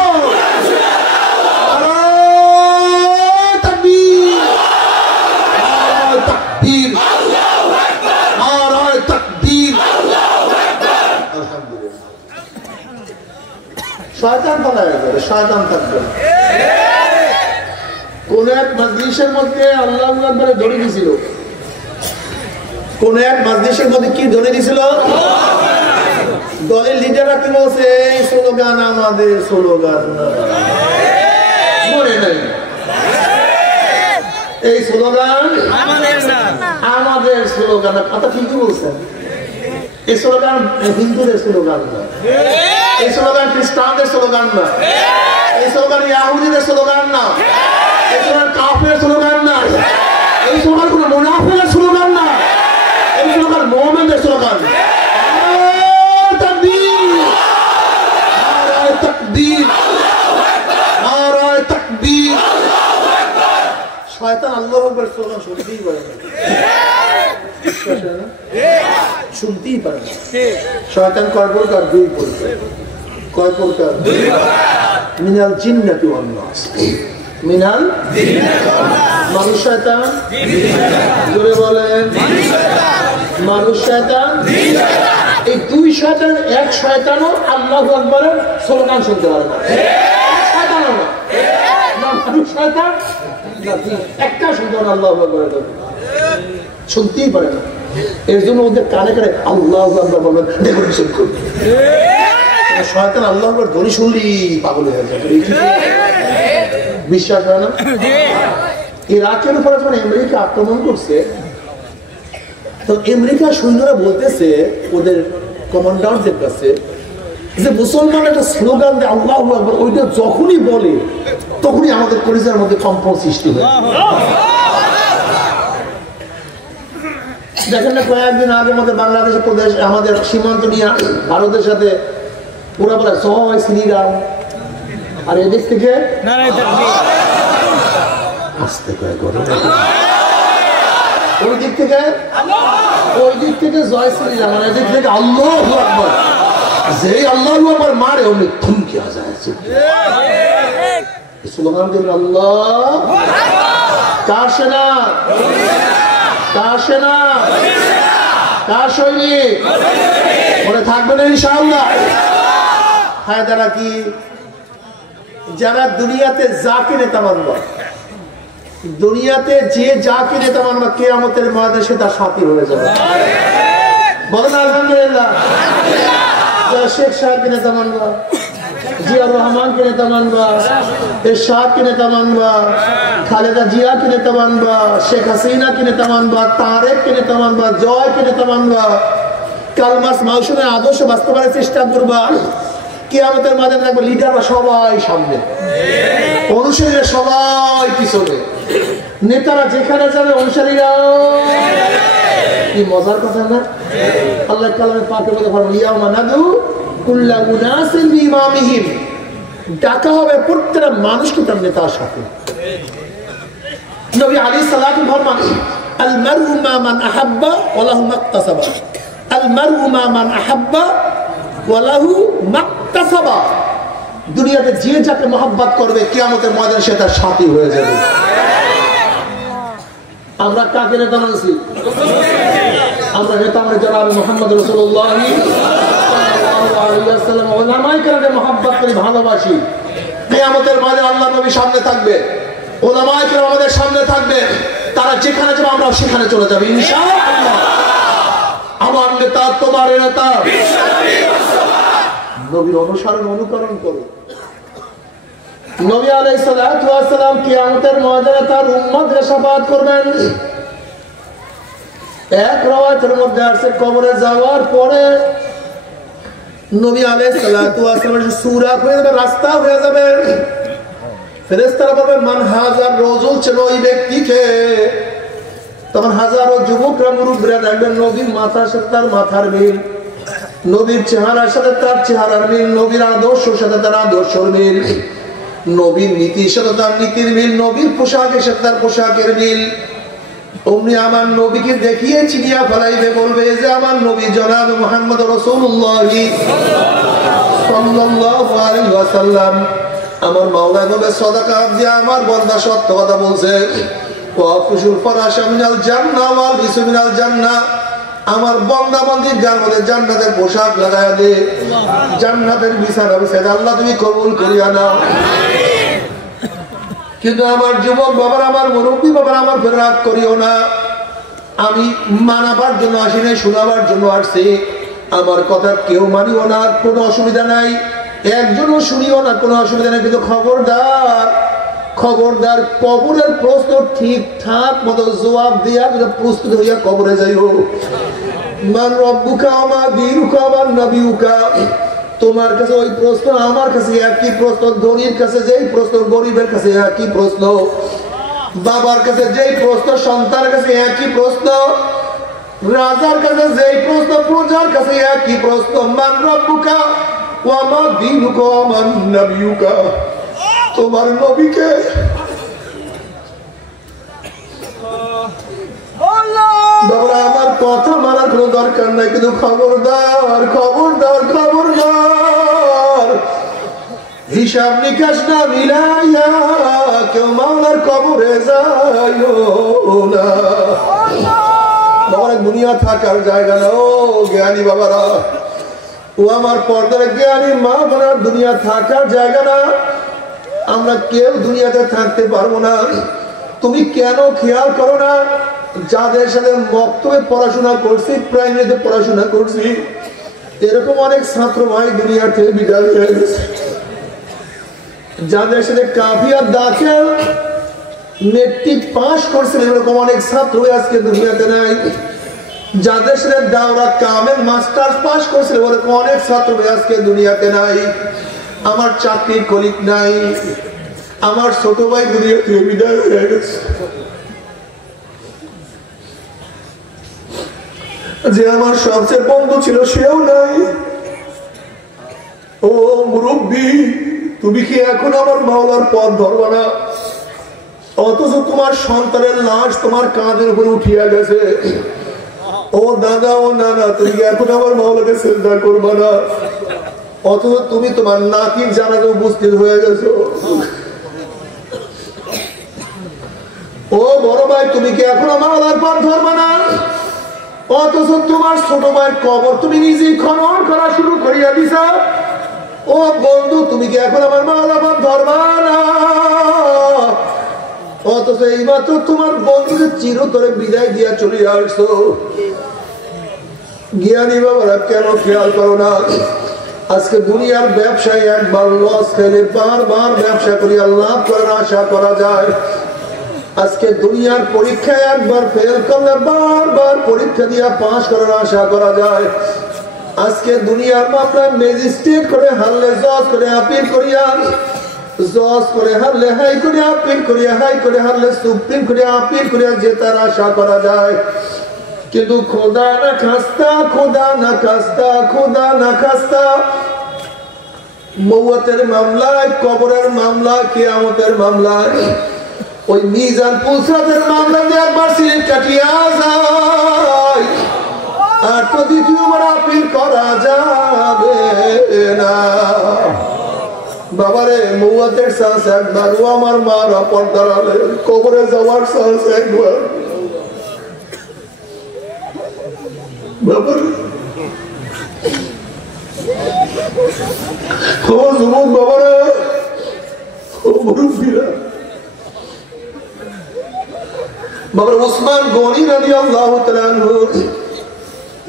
নারায়ে তাকবীর, নারায়ে তাকবীর, আল্লাহু আকবার, নারায়ে তাকবীর, আল্লাহু আকবার। আলহামদুলিল্লাহ। শয়তান পালায় যাবে, শয়তান থাকবে। কোন এক মজলিসের মধ্যে আল্লাহু আকবার ধরে দিয়েছিল। কোন এক মজলিসের মধ্যে কি ধরে দিয়েছিল? দলের লিডাররা কি বলছে? এই স্লোগান আমাদের স্লোগান না, মনে নাই। এই স্লোগান আমাদের স্লোগান। কথা ঠিকই বলছেন। এই স্লোগান হিন্দুদের স্লোগান না, এই স্লোগান খ্রিস্টানদের স্লোগান না, এই স্লোগান ইহুদিদের স্লোগান না, এই স্লোগান কাফেরের স্লোগান না, এই স্লোগান কোন মুনাফিকের স্লোগান না, এই স্লোগান মুমিনদের স্লোগান। নারায়ে তাকবীর, নারায়ে তাকবীর, আল্লাহু আকবার, নারায়ে তাকবীর, আল্লাহু আকবার। শয়তান আল্লাহু আকবার স্লোগান শুনতেই পারে না, শুনতেই পারে না। শয়তান কয় প্রকার? দুই প্রকার। কয় প্রকার? মিনাল জিন্নাতি ওয়ান নাস। মিনাল মানুষ শয়তান, জোরে বলেন মানুষ শয়তান। এই দুই শয়তান, এক শয়তানও আল্লাহু আকবারের স্লোগান শুনতে পারে না। শয়তানও না, মানুষ শয়তান একটা শুনতে পারে আল্লাহু আকবারের, শুনতেই পারে না। এর জন্য ওদের কানে কানে আল্লাহু আকবার বলবেন, ডেকোরেশন করবে। শয়তান আল্লাহু আকবার ধ্বনি শুনলেই পাগল হয়ে যাবে। বিশ্বাস হয় না? ইরাকের উপরে যখন আমেরিকা আক্রমণ করছে, তো আমেরিকার সৈন্যরা বলতেছে ওদের কমান্ডারদের কাছে যে মুসলমান একটা স্লোগান দেয় আল্লাহু আকবার, ওইটা যখনই বলে তখনই আমাদের কলিজার মধ্যে কম্পন সৃষ্টি হয়। দেখেন না, কয়েকদিন আগে আমাদের বাংলাদেশের প্রদেশ, আমাদের সীমান্ত নিয়ে ভারতের সাথে পুরা পুরা জয় শ্রীরাম, আর এদিক থেকে আসতে কয়েক ওই দিক থেকে জয় শ্রীরাম, আর এদিক থেকে আল্লাহু আকবার। যেই আল্লাহু আকবার মারে অমনি থমকে যায়। স্লোগান দেবেন আল্লাহ। কার সেনা? কার সেনা? কার সৈনিক? মনে থাকবে না ইনশাআল্লাহ। হ্যাঁ, যারা কি, যারা দুনিয়াতে যাকে নেতা মানব, দুনিয়াতে যে যাকে নেতা মানব, কিয়ামতের ময়দানে সে তার সাথী হয়ে যাবে। বলেন আলহামদুলিল্লাহ। যারা শেখ সাহেবকে নেতা মানবা, জিয়া রহমানকে নেতা মানবা, এরশাদকে নেতা মানবা, খালেদা জিয়াকে নেতা মানবা, শেখ হাসিনাকে নেতা মানবা, তারেককে নেতা মানবা, জয়কে নেতা মানবা, কালমাস মাউসুমের আদর্শ বাস্তবায়নের চেষ্টা করবা। কিয়ামতের মাঝে দেখবে লিডাররা সবাই সামনে, অনুসারীরা সবাই পিছনে, নেতারা যেখানে যাবে অনুসারীরা। কি মজার কথা না? আল্লাহ কালামে পাকে বলে ইয়াউমা নাদু কুল্লা উনাসিন বিইমামিহিম, ডাকা হবে প্রত্যেকটা মানুষকে তার নেতার সাথে। নবী আলাইহিস সালাতু ফরমান আল মারউ মা মান আহাব্বা ওয়া লাহু মাকতাসাবা, আল মারউ মা মান আহাব্বা ওয়া লাহু মাকতাসাবা। দুনিয়াতে যে যাকে মহব্বত করবে কিয়ামতের ময়দানে সে তার সাথী হয়ে যাবে। আমরা কাকে নেতা মানছি? আমরা নেতা মানে জনাব মুহাম্মদ রাসূলুল্লাহ সাল্লাল্লাহু আলাইহি ওয়াসাল্লাম উলামায়ে কেরামকে মহব্বত করি, ভালোবাসি। কিয়ামতের ময়দানে আল্লাহর নবী সামনে থাকবে, উলামায়ে কেরাম আমাদের সামনে থাকবে, তারা যেখানে যাবে আমরা সেখানে চলে যাব ইনশাআল্লাহ। আমার নেতা তোমার নেতা, নবীর অনুসরণ অনুকরণ করো। নবী আলাইহিস সালাতু ওয়াস সালাম কিয়ামতের ময়দানে তার উম্মতকে শাফাআত করবেন। এক রাওয়াতের মধ্যে আছে কবরে যাওয়ার পরে নবী আলাইহিস সালাতু ওয়াস সালামের সূরা হয়ে যাবে, রাস্তা হয়ে যাবে। ফেরেশতারা বলবে মান হাজার রজুল, ছিল ওই ব্যক্তিকে। তখন হাজারো যুবকরা মুরুব্বিরা দেখবেন নবীর মাথার সাথে তার মাথার মিল, নবীর চেহারার সাথে তার চেহারার মিল, নবীর আদর্শের সাথে তার আদর্শের মিল, নবীর নীতির সাথে তার নীতির মিল, নবীর পোশাকের সাথে তার পোশাকের মিল। অমনি আমার নবীকে দেখিয়ে চিনিয়া ফেলাইবে, বলবে যে আমার নবী জনাব মুহাম্মদ রাসূলুল্লাহ সাল্লাল্লাহু আলাইহি ওয়াসাল্লাম। আমার মাওলা বলে সাদাকা দিয়ে আমার বান্দা সত্য কথা বলছে। ওয়াফিসুল ফারাশা মিনাল জান্নাহ ওয়াল বিসু মিনাল জান্নাহ, আমার বান্দা বান্দির গার মধ্যে জান্নাতের পোশাক লাগায়া দে, জান্নাতের বিছানা বিছানা আল্লাহ তুমি কবুল করিয়া নাও। কিন্তু আমার যুবক বাবার, আমার মুরব্বী বাবার, আমার ফের রাগ করিও না। আমি মানাবার জন্য আসি নাই, শোনাবার জন্য আসছি। আমার কথা কেউ মানিও না, কোনো অসুবিধা নাই, একজনও শুনিও না, কোনো অসুবিধা নাই। কিন্তু খবরদার, খবরদার, কবরের প্রশ্ন ঠিকঠাক মতো জবাব দিয়া প্রস্তুত হইয়া কবরে যাইও। মান রব্বুকা ওয়া দীনুকা ওয়া নবিয়ুকা, তোমার কাছে ওই প্রশ্ন, আমার কাছে একই প্রশ্ন। ধনীর কাছে যেই প্রশ্ন, গরিবের কাছে একই প্রশ্ন। বাবার কাছে যেই প্রশ্ন, সন্তানের কাছে একই প্রশ্ন। রাজার কাছে যেই প্রশ্ন, প্রজার কাছে একই প্রশ্ন। মান রব্বুকা ওয়া মা দীনুকা ওয়া মান নবিয়ুকা, তোমার নবীকে বাবা আমার কথা মানার কোনো দরকার নাই, কিন্তু খবরদার, খবরদার, খবরদার, হিসাব নিকাশ না মিলাইয়া কেউ মাওলার কবরে যাইও না। বাবার দুনিয়া থাকার জায়গা না। ও জ্ঞানী বাবারা, ও আমার পর্দার জ্ঞানী মা বাবার, দুনিয়া থাকার জায়গা না। আমরা কেউ দুনিয়াতে থাকতে পারবো না। তুমি কেন খেয়াল করো না, যাদের সাথে মক্তবে পড়াশোনা করছি, প্রাইমারিতে পড়াশোনা করছি, এরকম অনেক ছাত্র ভাই দুনিয়া থেকে বিদায় হয়ে গেছে। যাদের সাথে কাফিয়া দাখিল মেট্রিক পাস করছেন, এরকম অনেক ছাত্র আজকে দুনিয়াতে নাই। যাদের সাথে দাওরা কামেল মাস্টার্স পাস করছেন, ওরকম অনেক ছাত্র আজকে দুনিয়াতে নাই। আমার চাকরির কলিগ নাই, আমার ছোট ভাই দুনিয়া থেকে বিদায় হয়ে গেছে। যে আমার সবচেয়ে বন্ধু ছিল সেও নাই। ও মুরব্বী, তুমি কি এখন আমার মাওলার পথ ধরবা না? অথচ তোমার সন্তানের লাশ তোমার কাঁধের উপরে উঠিয়া গেছে। ও দাদা, ও নানা, তুমি কি এখন আমার মাওলাকে সিজদা করবা না? অথচ তুমি তোমার নাতির জানাজা উপস্থিত হয়ে গেছো। ও বড় ভাই, তুমি কি এখন আমার মাওলার পথ ধরবা না? অথচ তোমার ছোট ভাইয়ের কবর তুমি নিজেই খনন করা শুরু করিয়া দিছ। ও বন্ধু, তুমি কি এখন আমার মাওলার পথ ধরবা না? অথচ এইমাত্র তোমার বন্ধুকে চিরতরে বিদায় দিয়া চলে আসছো। জ্ঞানী বাবারা, কেন খেয়াল করো না? আজকে দুনিয়ার ব্যবসায় একবার লস খেলে বারবার ব্যবসা করিয়া লাভ করার আশা করা যায়। আজকে দুনিয়ার পরীক্ষায় একবার ফেল করলে বারবার পরীক্ষা দিয়া পাস করার আশা করা যায়। আজকে দুনিয়ার মামলা ম্যাজিস্ট্রেট করে হারলে জজ করে আপিল করিয়া, জজ করে হারলে হাই করে আপিল করিয়া, হাই করে হারলে সুপ্রিম করে আপিল করিয়া জেতার আশা করা যায়। কিন্তু খোদা না খাস্তা, খোদা না খাস্তা, খোদা না খাস্তা, মৌয়াতের মামলায়, কবরের মামলা, কিয়ামতের মামলায়, ওই মিজান পুলসাদের মামলা দিয়ে একবার সিলেট কাটিয়া যায়, আর তো দ্বিতীয়বার আপিল করা যাবে না। বাবারে মৌয়াতের চান্স একবার, ও আমার মার অপর দাঁড়ালে কবরে যাওয়ার চান্স একবার। বাবারে ও যুবক বাবারা, ও মুরব্বীরা, বাবার ওসমান গনি রাদিয়াল্লাহু তাআলা আনহু,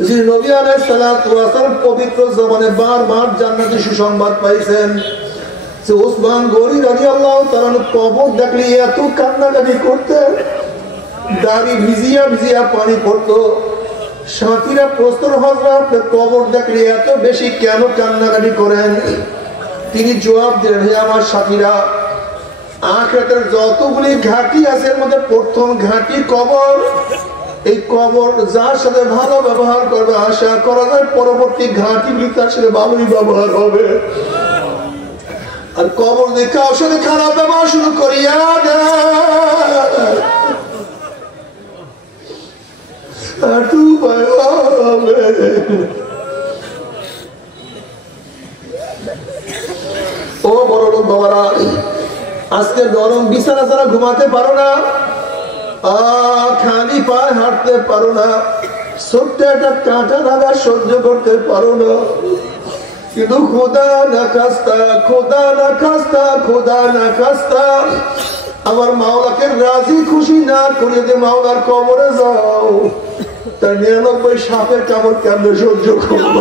যিনি নবী আলাইহিস সালাতু ওয়াস সালাম পবিত্র জবানে বারবার জান্নাতের সুসংবাদ পাইছেন, যে ওসমান গনি রাদিয়াল্লাহু তাআলা কবর দেখলে এত কান্নাকাটি করতেন, দাড়ি ভিজিয়া ভিজিয়া পানি পড়তো। সাথীরা প্রশ্ন, হযরত কবর দেখলে এত বেশি কেন কান্নাকাটি করেন? তিনি জবাব দিলেন, হে আমার সাথীরা, আখিরাতের যতগুলি ঘাঁটি আছে এর মধ্যে প্রথম ঘাঁটি কবর। এই কবর যার সাথে ভালো ব্যবহার করবে আশা করা যায় পরবর্তী ঘাঁটিগুলি তার সাথে ভালোই ব্যবহার হবে। আর কবর দিয়ে কারোর সাথে খারাপ ব্যবহার শুরু করিয়া দেয়, ও বড় লোক বাবারা, আজকে গরম বিছানা ছাড়া ঘুমাতে পারো না, খালি পায়ে হাঁটতে পারো না, ছোট্ট একটা কাঁটা লাগা সহ্য করতে পারো না, কিন্তু খোদা না খাস্তা, খোদা না খাস্তা, খোদা না খাস্তা, আমার মাওলাকে রাজি খুশি না করে যে মাওলার কবরে যাও, তার 99 সাপের কামড় কেমনে সহ্য করবো?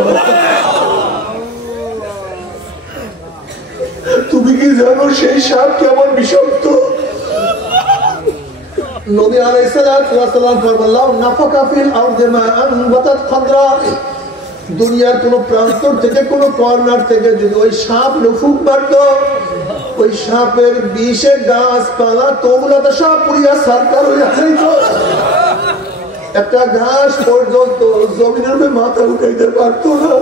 তুমি কি জানো সেই সাপ কেমন বিষাক্ত? নবী আলাইহিস সালাতু ওয়াস সালাম ফরমাল্লাহু নাফাকা ফিল আরদি মাআন ওয়াতাত খাদরা, দুনিয়ার কোন প্রান্ত থেকে কোন কর্নার থেকে যদি ওই সাপ লুফুক মারতো, ওই সাপের বিষে গাছপালা তোমলাতে সব পুড়িয়া সরকার হইয়া যাইত, একটা ঘাস পর্যন্ত জমিনের উপরে মাথা উঠাইতে পারতো না।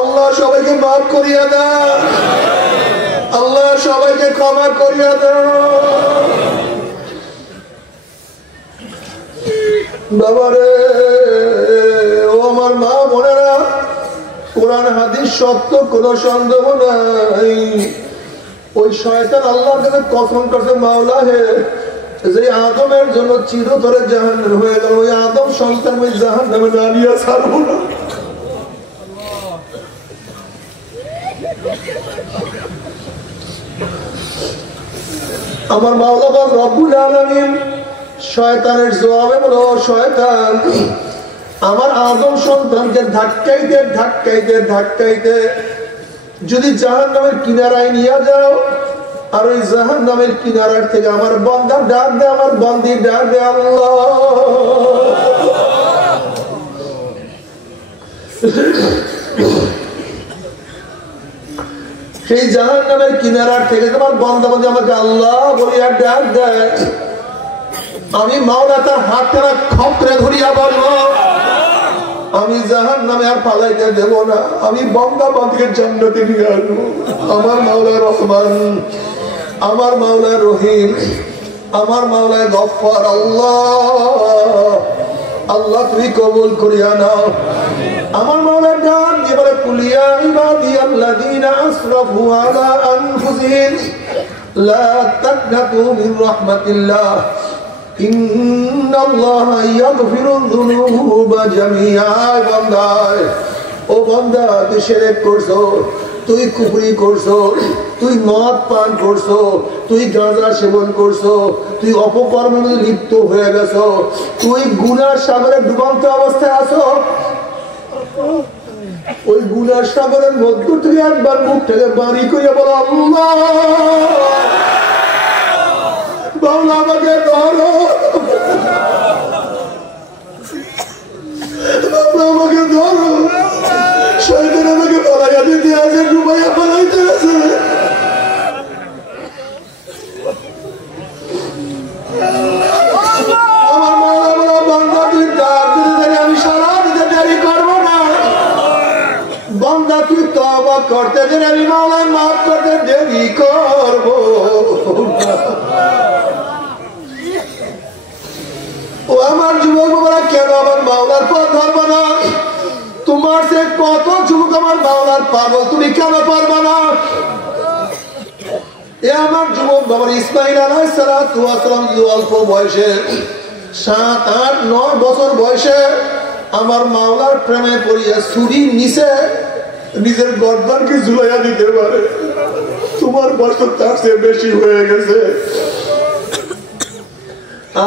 আল্লাহ সবাইকে মাফ করিয়া দেন, আল্লাহ সবাইকে ক্ষমা করিয়া দেন। বাবারে ও আমার মা বোনেরা, কোরআন হাদিস সত্য, কোনো সন্দেহ নাই। ওই শয়তান আল্লাহর কাছে কসম করছে, মাওলা হে, যে আদমের জন্য চিরতরে জাহান্নাম হয়ে গেল, ওই আদম সন্তান ওই জাহান্নামে না নিয়ে ছাড়বো না। আমার মাওলা রব্বুল আলামিন শয়তানের জবাবে বলো, শয়তান আমার আদম সন্তানকে ধাক্কাইতে ধাক্কাইতে ধাক্কাইতে যদি জাহান্নামের কিনারায় নিয়ে যাও, আর ওই জাহান্নামের কিনারার থেকে আমার বান্দা ডাক দে, আমার বান্দি ডাক দে, আল্লাহ সেই জাহান্নামের কিনারার থেকে তোমার বান্দা বান্দি আমাকে আল্লাহ বলিয়া ডাক দেয়, আমি মাওলা তার হাতটা খপরে ধরিয়া বলবো, আমি জাহান্নামে আর পালাইতে দেব না, আমি বান্দা বান্দিকে জান্নাতে নিয়ে আসবো। আমার মাওলা রহমান, আমার মাওলা রহিম, আমার মাওলা গফফার। আল্লাহ আল্লাহ তুমি কবুল করিয়া নাও। আমার মাওলা ডাক দিয়ে বলে, কুলিয়া ইবাদিয়াল্লাযীনা আসরাফু আলা আনফুসিহিম লা তাকনাতু মির রাহমাতিল্লাহ ইন্নাল্লাহা ইয়াগফিরুয যুনুবা জামিআ। বান্দা, ও বান্দা, তুই শিরক করছো, তুই কুফরি করছো, তুই মদ পান করছো, তুই গাঁজা সেবন করছো, তুই অপকর্মের মধ্যে লিপ্ত হয়ে গেছো, তুই গুনার সাগরে ডুবন্ত অবস্থায় আছো। ওই গুনার সাগরের মধ্য থেকে একবার মুখ থেকে বাড়ি করে বলো, আল্লাহ বাংলা আমাকে ধরো, আমাকে ধরো, করতে দেন, আমি মাওলায় মাফ করতে দেরি করব। ও আমার যুবক বাবারা, কেন আমার মাওলার পথ ধরবা না? তোমার সে কত যুবক আমার মাওলার পাগল, তুমি কেন পারবা না? এ আমার যুবক বাবার, ইসমাইল আলাইহিস সালাতু ওয়াস সালাম অল্প বয়সে 7, 8, 9 বছর বয়সে আমার মাওলার প্রেমে পড়িয়া ছুরি নিচে নিজের গর্দানকে ঝুলাইয়া দিতে পারে। তোমার বয়স তো তার চেয়ে বেশি হয়ে গেছে।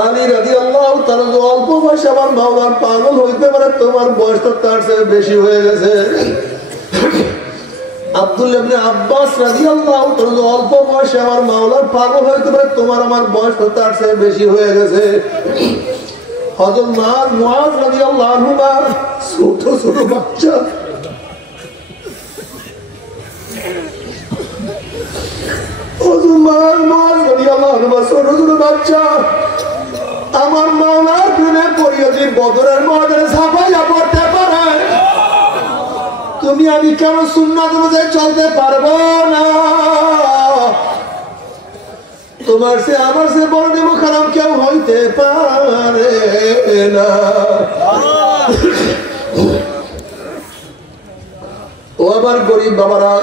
আলী রাদিয়াল্লাহু তাআলা অল্প বয়সে আমার মাওলার পাগল হইতে পারে, তোমার বয়স তো তার চেয়ে বেশি হয়ে গেছে। আব্দুল্লাহ ইবনে আব্বাস রাদিয়াল্লাহু তাআলা অল্প বয়সে আমার মাওলার পাগল হইতে পারে, তোমার আমার বয়স তো তার চেয়ে বেশি হয়ে গেছে। হযরত মুআজ রাদিয়াল্লাহু আনহু ছোট ছোট বাচ্চা, আমার মাওলার প্রেমে পড়িয়া যে বদরের ময়দানে ঝাঁপাইয়া পড়তে পারে, তুমি আমি কেন সুন্নাত অনুযায়ী চলতে পারবো না? তোমার সে আমার সে বড় নেমো খারাপ কেউ হইতে পারে না। ও আবার গরিব বাবারা,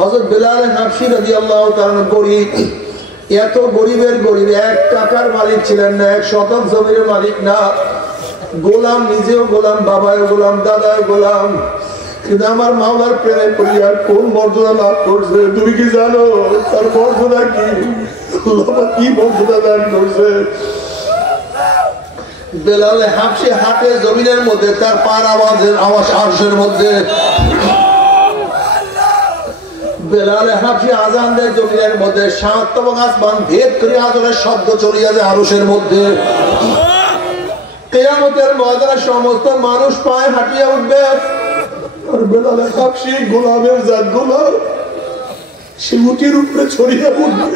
হযরত বেলাল হাবশী রাদিয়াল্লাহু তাআলা গরিব, এত গরিবের গরিব, 1 টাকার মালিক ছিলেন না, 1 শতক জমির মালিক না, গোলাম, নিজেও গোলাম, বাবাও গোলাম, দাদাও গোলাম। কিন্তু আমার মাওলার প্রেমে পড়িয়া কোন মর্যাদা লাভ করছে তুমি কি জানো? তার মর্যাদা কি? কি মর্যাদা দান করছে? বেলাল হাবশী হাতে জমিনের মধ্যে তার পার আওয়াজের আওয়াজ আরশের মধ্যে। বেলাল হাবশী আযান দেয় জমিনের মধ্যে, 7 তবক আসমান ভেদ করে আযানের শব্দ চলিয়া যায় আরশের মধ্যে। কিয়ামতের ময়দানে সমস্ত মানুষ পায়ে হাঁটিয়া উঠবে, আর বেলাল হাবশী গোলামের জাত গোলাম, সে উটির উপরে ছড়িয়ে উঠবে।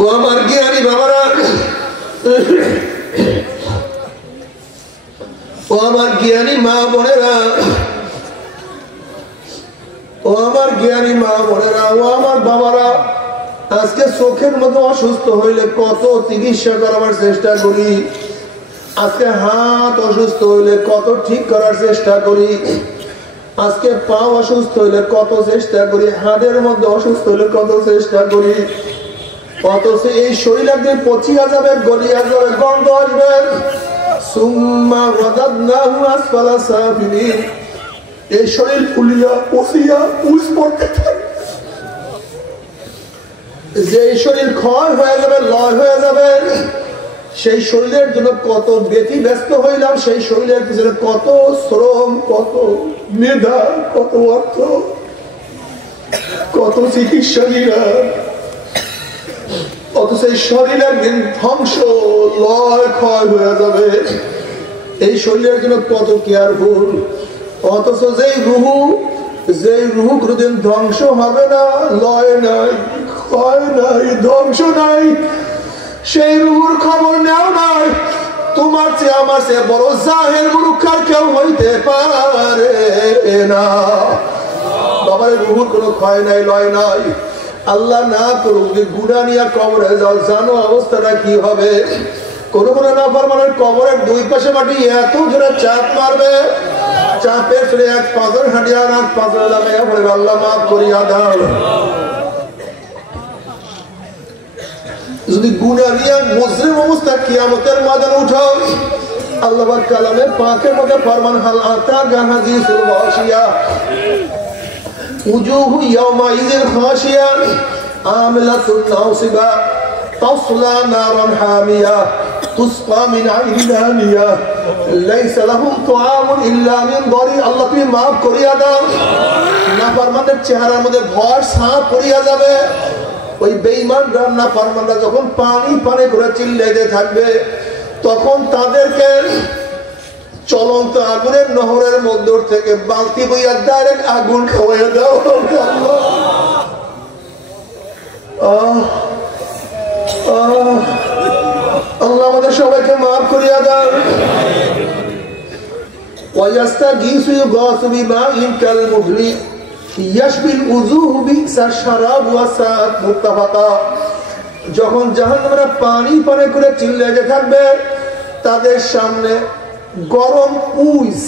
ও আমার জ্ঞানী বাবারা, ও আমার জ্ঞানী মা বোনেরা, ও আমার জ্ঞানী মা বোনেরা, ও আমার বাবারা, আজকে চোখের মতো অসুস্থ হইলে কত চিকিৎসা করার চেষ্টা করি, আজকে হাত অসুস্থ হইলে কত ঠিক করার চেষ্টা করি, আজকে পা অসুস্থ হইলে কত চেষ্টা করি, হাড়ের মধ্যে অসুস্থ হইলে কত চেষ্টা করি, অথচ এই শরীর একদিন পচিয়া যাবে, গলিয়া যাবে, গন্ধ আসবে। সুম্মা রাদাদনাহু আসফালা সাফিলিন, এই শরীর ফুলিয়া পচিয়া পুষ পড়তে থাকে। যে শরীর ক্ষয় হয়ে যাবে, লয় হয়ে যাবে, সেই শরীরের জন্য কত ব্যথি ব্যস্ত হইলাম, সেই শরীরের পিছনে কত শ্রম, কত মেধা, কত অর্থ, কত চিকিৎসা নিলাম, অথচ এই শরীরের দিন ধ্বংস, লয়, ক্ষয় হয়ে যাবে। এই শরীরের জন্য কত কেয়ারফুল, অথচ যেই রুহু কোনদিন ধ্বংস হবে না, লয় নাই, ক্ষয় নাই, ধ্বংস নাই, সেই রুহুর খবর নেও নাই। তোমার চেয়ে আমার চেয়ে বড় জাহেল মুরুক্ষার কেউ হইতে পারে না। বাবার রুহুর কোনো ক্ষয় নাই, লয় নাই। আল্লাহ না করুক যে গুনাহ নিয়ে কবরে যাও, জানো অবস্থাটা কি হবে? কোন কোন নাফরমানের কবরের 2 পাশে মাটি এত জোরে চাপ মারবে, চাপের ফলে 1 পাথর হাঁটিয়া না পাথর লাগাইয়া পড়বে, আল্লাহ মাফ করিয়া দাও। যদি গুনাহ নিয়ে মুজরিম অবস্থা কিয়ামতের ময়দানে উঠো, আল্লাহ পাক কালামে পাকের মধ্যে ফরমান, হাল আতা গাহাদিসুল ওয়াশিয়া উজুহু ইয়াওমাইযিন খাশিয়া আমিলাতুন নাসিবা তাসলা নারান হামিয়া তুসকা মিন আইনিন আনিয়া লাইসা লাহুম তুআমুন ইল্লা মিন দারি। আল্লাহ তুমি মাফ করিয়া দাও। নাফরমানদের চেহারার মধ্যে ভয় ছাপ পড়িয়া যাবে। ওই বেঈমান নাফরমানরা যখন পানি পানি করে চিল্লাইতে থাকবে, তখন তাদেরকে চলন্ত আগুনের নহরের মধ্য থেকে বালতি বইয়া ডাইরেক্ট আগুন খাওয়াইয়া দাও। ويستغيث يغاث بماء كالمهل يشبه الوجوه بئس الشراب وساءت مرتفقا। যখন জাহান্নামীরা পানি পানে করে চিল্লাতে থাকবে, তাদের সামনে গরম পুইজ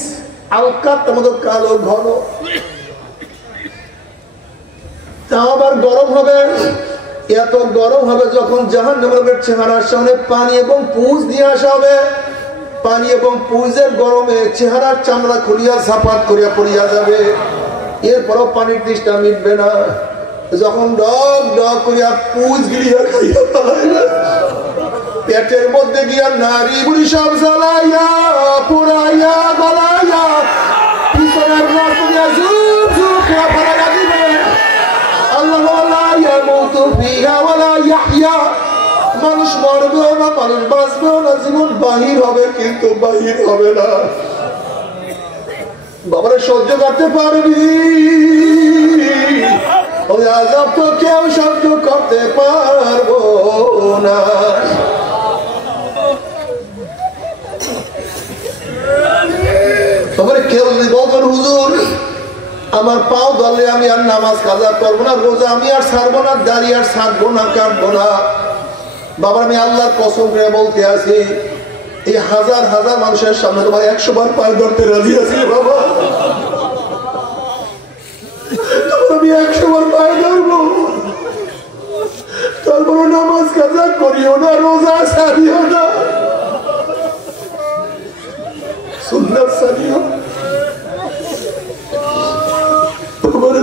আলকাত মতো কালো ঘন, তা আবার গরম হবে, এত গরম হবে যখন জাহান্নামীদের চেহারার সামনে পানি এবং পুইজ নিয়ে আসা হবে। পানি এবং পুইজের গরমে চেহারার চামড়া খুলিয়া ঝাপাত করিয়া পড়িয়া যাবে, এরপরও পানির তৃষ্ণা মিটবে না। যখন ডগ ডগ করিয়া পুইজ গিলিয়া খাইয়া পালাইবে, পেটের মধ্যে গিয়া নারী বুড়ি সব জ্বালাইয়া পোড়াইয়া গলাইয়া পিছনের রক্ত দিয়া ঝুপ ঝুপ করে ফেলা দিবে। আল্লাহ লা ইয়ামুতু ফিহা ওয়া লা ইয়াহইয়া, মানুষ মরবেও না, মানুষ বাঁচবেও না, জীবন বাহির হবে কিন্তু বাহির হবে না। বাবারা সহ্য করতে পারবি? ওই আযাব তো কেউ সহ্য করতে পারবো না। তবে কেউ যদি বলবেন হুজুর আমার পাও ধরলে আমি আর নামাজ কাজা করবো না, রোজা আমি আর ছাড়বো না, দাড়ি আর ছাড়বো না, কাটবো না, বাবা আমি আল্লাহর কসম করে বলতে আছি, এই হাজার হাজার মানুষের সামনে তোমার 100 বার পায়ে ধরতে রাজি আছি বাবা। আমি 100 বার পায়ে ধরবো, তারপর নামাজ কাজা করিও না, রোজা ছাড়িও না, সুন্নাত ছাড়িও না।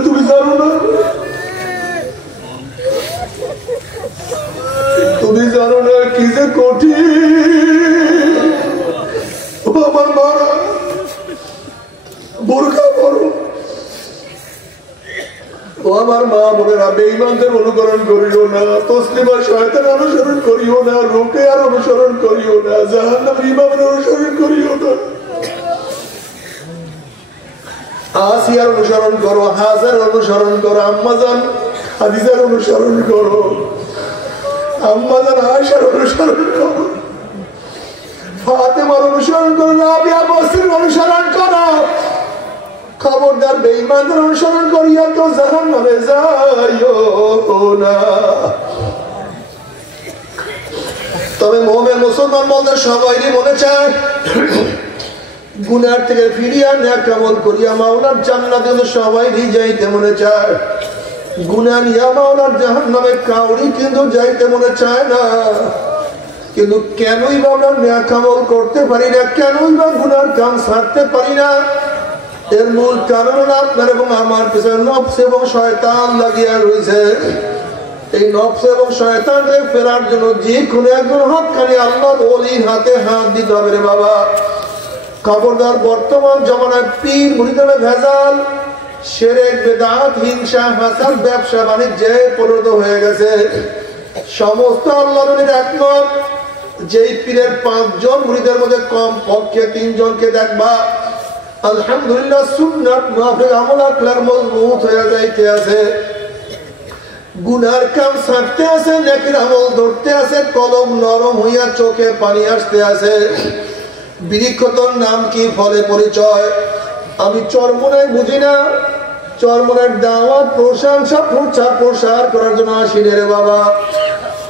তুমি জানো না, তুমি জানো না কি যে কঠিন। আমার মা বোরকা পরো, ও আমার মা বোনেরা, বেঈমানদের অনুকরণ করিও না, তসলিমা শয়তান অনুসরণ করিও না, রুকিয়ার অনুসরণ করিও না, জাহান্নামী ইমামের অনুসরণ করিও না, আসিয়ার অনুসরণ করো, হাজার অনুসরণ করো, আম্মাজান হাদিজার অনুসরণ করো, আম্মাজান আয়েশার অনুসরণ করো, ফাতেমার অনুসরণ করো, রাবিয়া বসরির অনুসরণ করো। খবরদার বেঈমানদের অনুসরণ করিয়া তো জাহান্নামে যাইও না। তবে মুমিন মুসলমান বলতে সবাইরই মনে চায় গুনার থেকে ফিরিয়া নেক আমল করিয়া মাওলার জান্নাতে সবাইরই যাইতে মনে চায়। গুনাহ নিয়া মাওলার জাহান্নামে কাউরি কিন্তু যাইতে মনে চায় না। কিন্তু কেনই বা আমরা নেক আমল করতে পারি না, কেনই বা গুনার কাম ছাড়তে পারি না? এর মূল কারণ হলো আপনার এবং আমার পিছনে নফস এবং শয়তান লাগিয়া রয়েছে। এই নফস এবং শয়তানকে ফেরার জন্য যে কোনো একজন হকখানি আল্লাহর ওলির হাতে হাত দিতে হবে রে বাবা। খবরদার, বর্তমান জমানায় পীর মুরিদে ভেজাল, শিরক, বিদআত, হিংসা, হাসাদ, ব্যবসা বাণিজ্যে পরিণত হয়ে গেছে। সমস্ত আল্লাহর ওলির একমত, যেই পীরের 5 জন মুরিদের মধ্যে কম পক্ষে 3 জনকে দেখবা আলহামদুলিল্লাহ সুন্নাত মুআফিক আমল আকলার মজবুত হয়ে যাইতে আছে, গুনার কাম ছাড়তে আছে, নেকির আমল ধরতে আছে, কলম নরম হইয়া চোখে পানি আসতে আছে। বৃক্ষতর নাম কি, ফলে পরিচয়? আমি চরমনায় বুঝি না, চরমনের দাওয়াত প্রশংসা প্রচার করার জন্য আসি রে বাবা।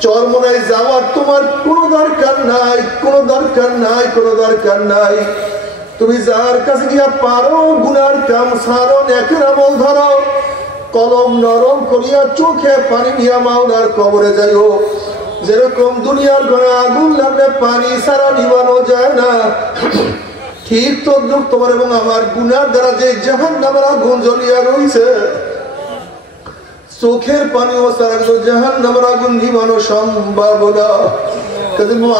চরমনায় যাওয়ার তোমার কোনো দরকার নাই, কোনো দরকার নাই, কোনো দরকার নাই। তুমি যার কাছে গিয়া পারো গুনার কাম ছাড়ো, নেকের আমল ধরো, কলম নরম করিয়া চোখে পানি নিয়া মাওলার কবরে যাইও। যেরকম দুনিয়ার ঘরে আগুন লাগলে পানি ছাড়া নিবানো যায় না, ঠিক তদ্রুপ তোমার এবং আমার গুনার দ্বারা যে জাহান্নামের আগুন জ্বলিয়া রয়েছে, চোখের পানি ও ছাড়া জাহান্নামের আগুন নিবানো সম্ভব না।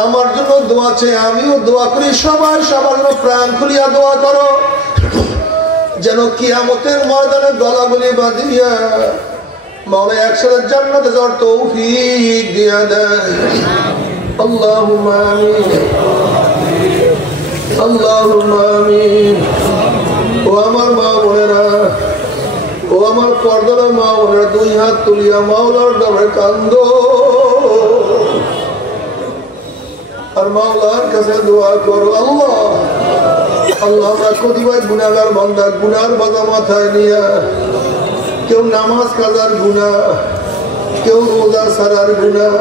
আমার জন্য দোয়া চাই, আমিও দোয়া করি, সবাই সবার জন্য প্রাণ খুলিয়া দোয়া করো, যেন কিয়ামতের ময়দানে গলাগলি বাঁধিয়া মাওলা একসাথে জান্নাতে যাওয়ার তৌফিক দিয়া দেয়। আল্লাহুম্মা আমিন, আল্লাহুম্মা আমিন। ও আমার মা বোনেরা, ও আমার পর্দার মা বোনেরা, 2 হাত তুলিয়া মাওলার দরবারে কান্দো আর মাওলার কাছে দোয়া করো। আল্লাহ আল্লাহ আমরা কতিপয় গুনাহগার বান্দা গুনার বাজা মাথায় নিয়া কেউ নামাজ কাজার গুনাহ, কেউ রোজা ছাড়ার গুনাহ,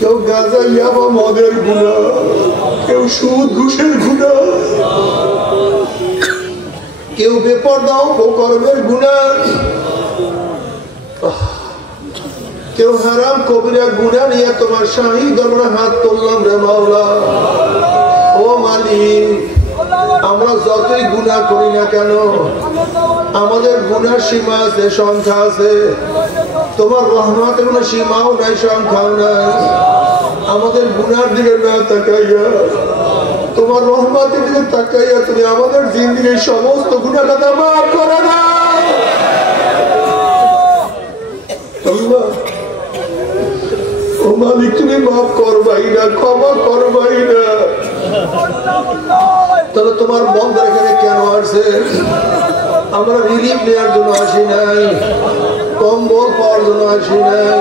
কেউ গাঁজা ইয়াবা মদের গুনাহ, কেউ সুদ ঘুষের গুনাহ, কেউ বেপরদা অপকর্মের গুনাহ, কেউ হারাম কবিরা গুনাহ নিয়ে তোমার শাহী দরবারে হাত তুললাম রে মাওলা। ও মালিক, আমরা যতই গুনাহ করি না কেন আমাদের গুনার সীমা আছে, সংখ্যা আছে। তোমার রহমতের কোনো সীমাও নাই, সংখ্যাও নাই। আমাদের গুনার দিকে না তাকাইয়া তোমার রহমতের দিকে তাকাইয়া তুমি আমাদের জিন্দেগীর সমস্ত গুনাহ কথা মাফ করে দাও আল্লাহ। ও মালিক, তুমি মাফ করবাই না, ক্ষমা করবাই না। তাহলে তোমার বন্ধ এখানে কেন আসছে? আমরা রিলিফ নেওয়ার জন্য আসি নাই, কম্বল পাওয়ার জন্য আসি নাই,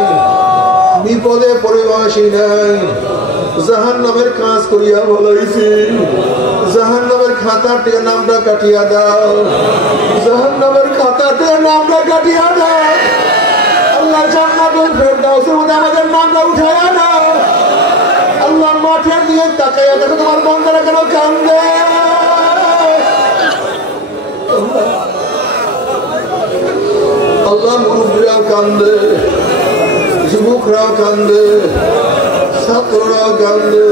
বিপদে পড়ে আসি নাই। জাহান্নামের কাজ করিয়া বলাইছি, জাহান্নামের খাতার থেকে নামটা কাটিয়া দাও, জাহান্নামের খাতার থেকে নামটা কাটিয়া দাও। আল্লাহ জান্নাতুল ফেরদাউসের মধ্যে আমাদের নামটা উঠাইয়া দাও। আল্লাহ মাঠের দিকে তাকাইয়া দেখো তোমার বন্ধুরা কেন কান্দে। আল্লাহ মুরব্বীরাও কান্দে, যুবকরাও কান্দে, ছাত্ররাও কান্দে,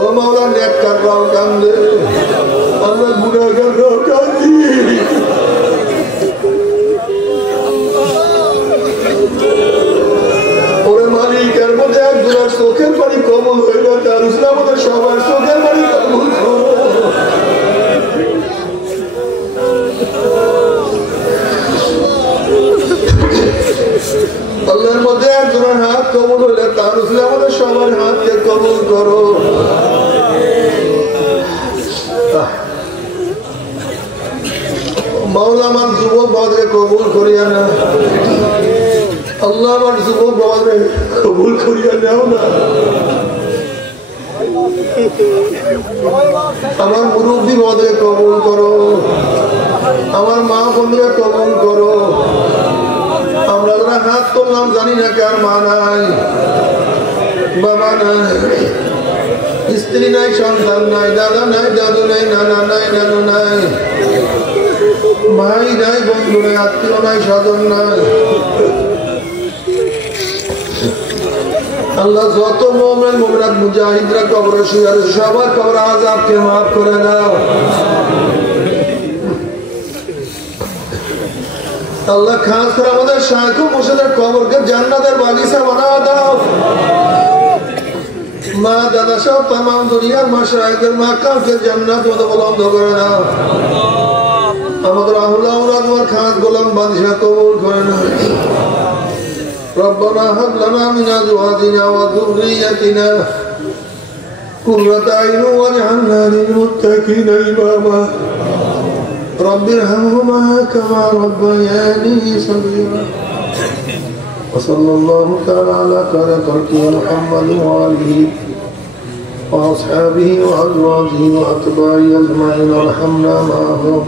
ও মাওলা নেককাররাও কান্দে, আল্লাহ গুনাহগাররাও কান্দি। ওরে মালিকের মধ্যে একজনের চোখের পানি কবল হইল, তার আমাদের সবার চোখের পানি কবল করো। আল্লাহর মধ্যে একজনের হাত কবুল হইলে তার উসলে আমাদের সবার হাতকে কবুল করো। মাওলা আমার যুবক বাবাকে কবুল করিয়া না, আল্লাহ আমার যুবক বাবাকে কবুল করিয়া নাও না। আমার মুরব্বী বাবাকে কবুল করো, আমার মা বন্ধুকে কবুল করো। আমরা যারা হাত তুললাম জানি না কার মা নাই, বাবা নাই, স্ত্রী নাই, সন্তান নাই, দাদা নাই, দাদু নাই, নানা নাই, নানু নাই, ভাই নাই, বন্ধু নাই, আত্মীয় নাই, স্বজন নাই। আল্লাহ যত মুমিন মুমিনাত মুজাহিদরা কবরে শুয়ে আছে সবার কবর আযাবকে মাফ করে দাও। আল্লাহ খাস করে আমাদের শায়খ মুর্শিদের কবরকে জান্নাতের বাগিচা বানায় দাও। মা দাদা সব तमाम দুনিয়ার মাশায়েখের মাকামকে জান্নাত মধ্যে বুলন্দ করে দাও। আমাদের আহলে আওলাদ ওয়ার খাস গোলাম বাদশা কবুল করে নাও। ربنا هب لنا من ازواجنا وذريتنا قرة اعين واجعلنا للمتقين اماما رب ارحمهما كما ربياني صغيرا وصلى الله تعالى على خير خلقه محمد وآله وأصحابه وأزواجه وأتباعه أجمعين وارحمنا معهم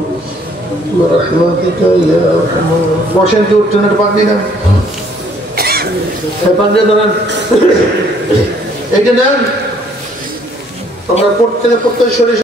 برحمتك يا أرحم الراحمين. বসেন তো উঠছেন পানি না পানি ধরেন এটা দেন আমরা পড়তে শরীর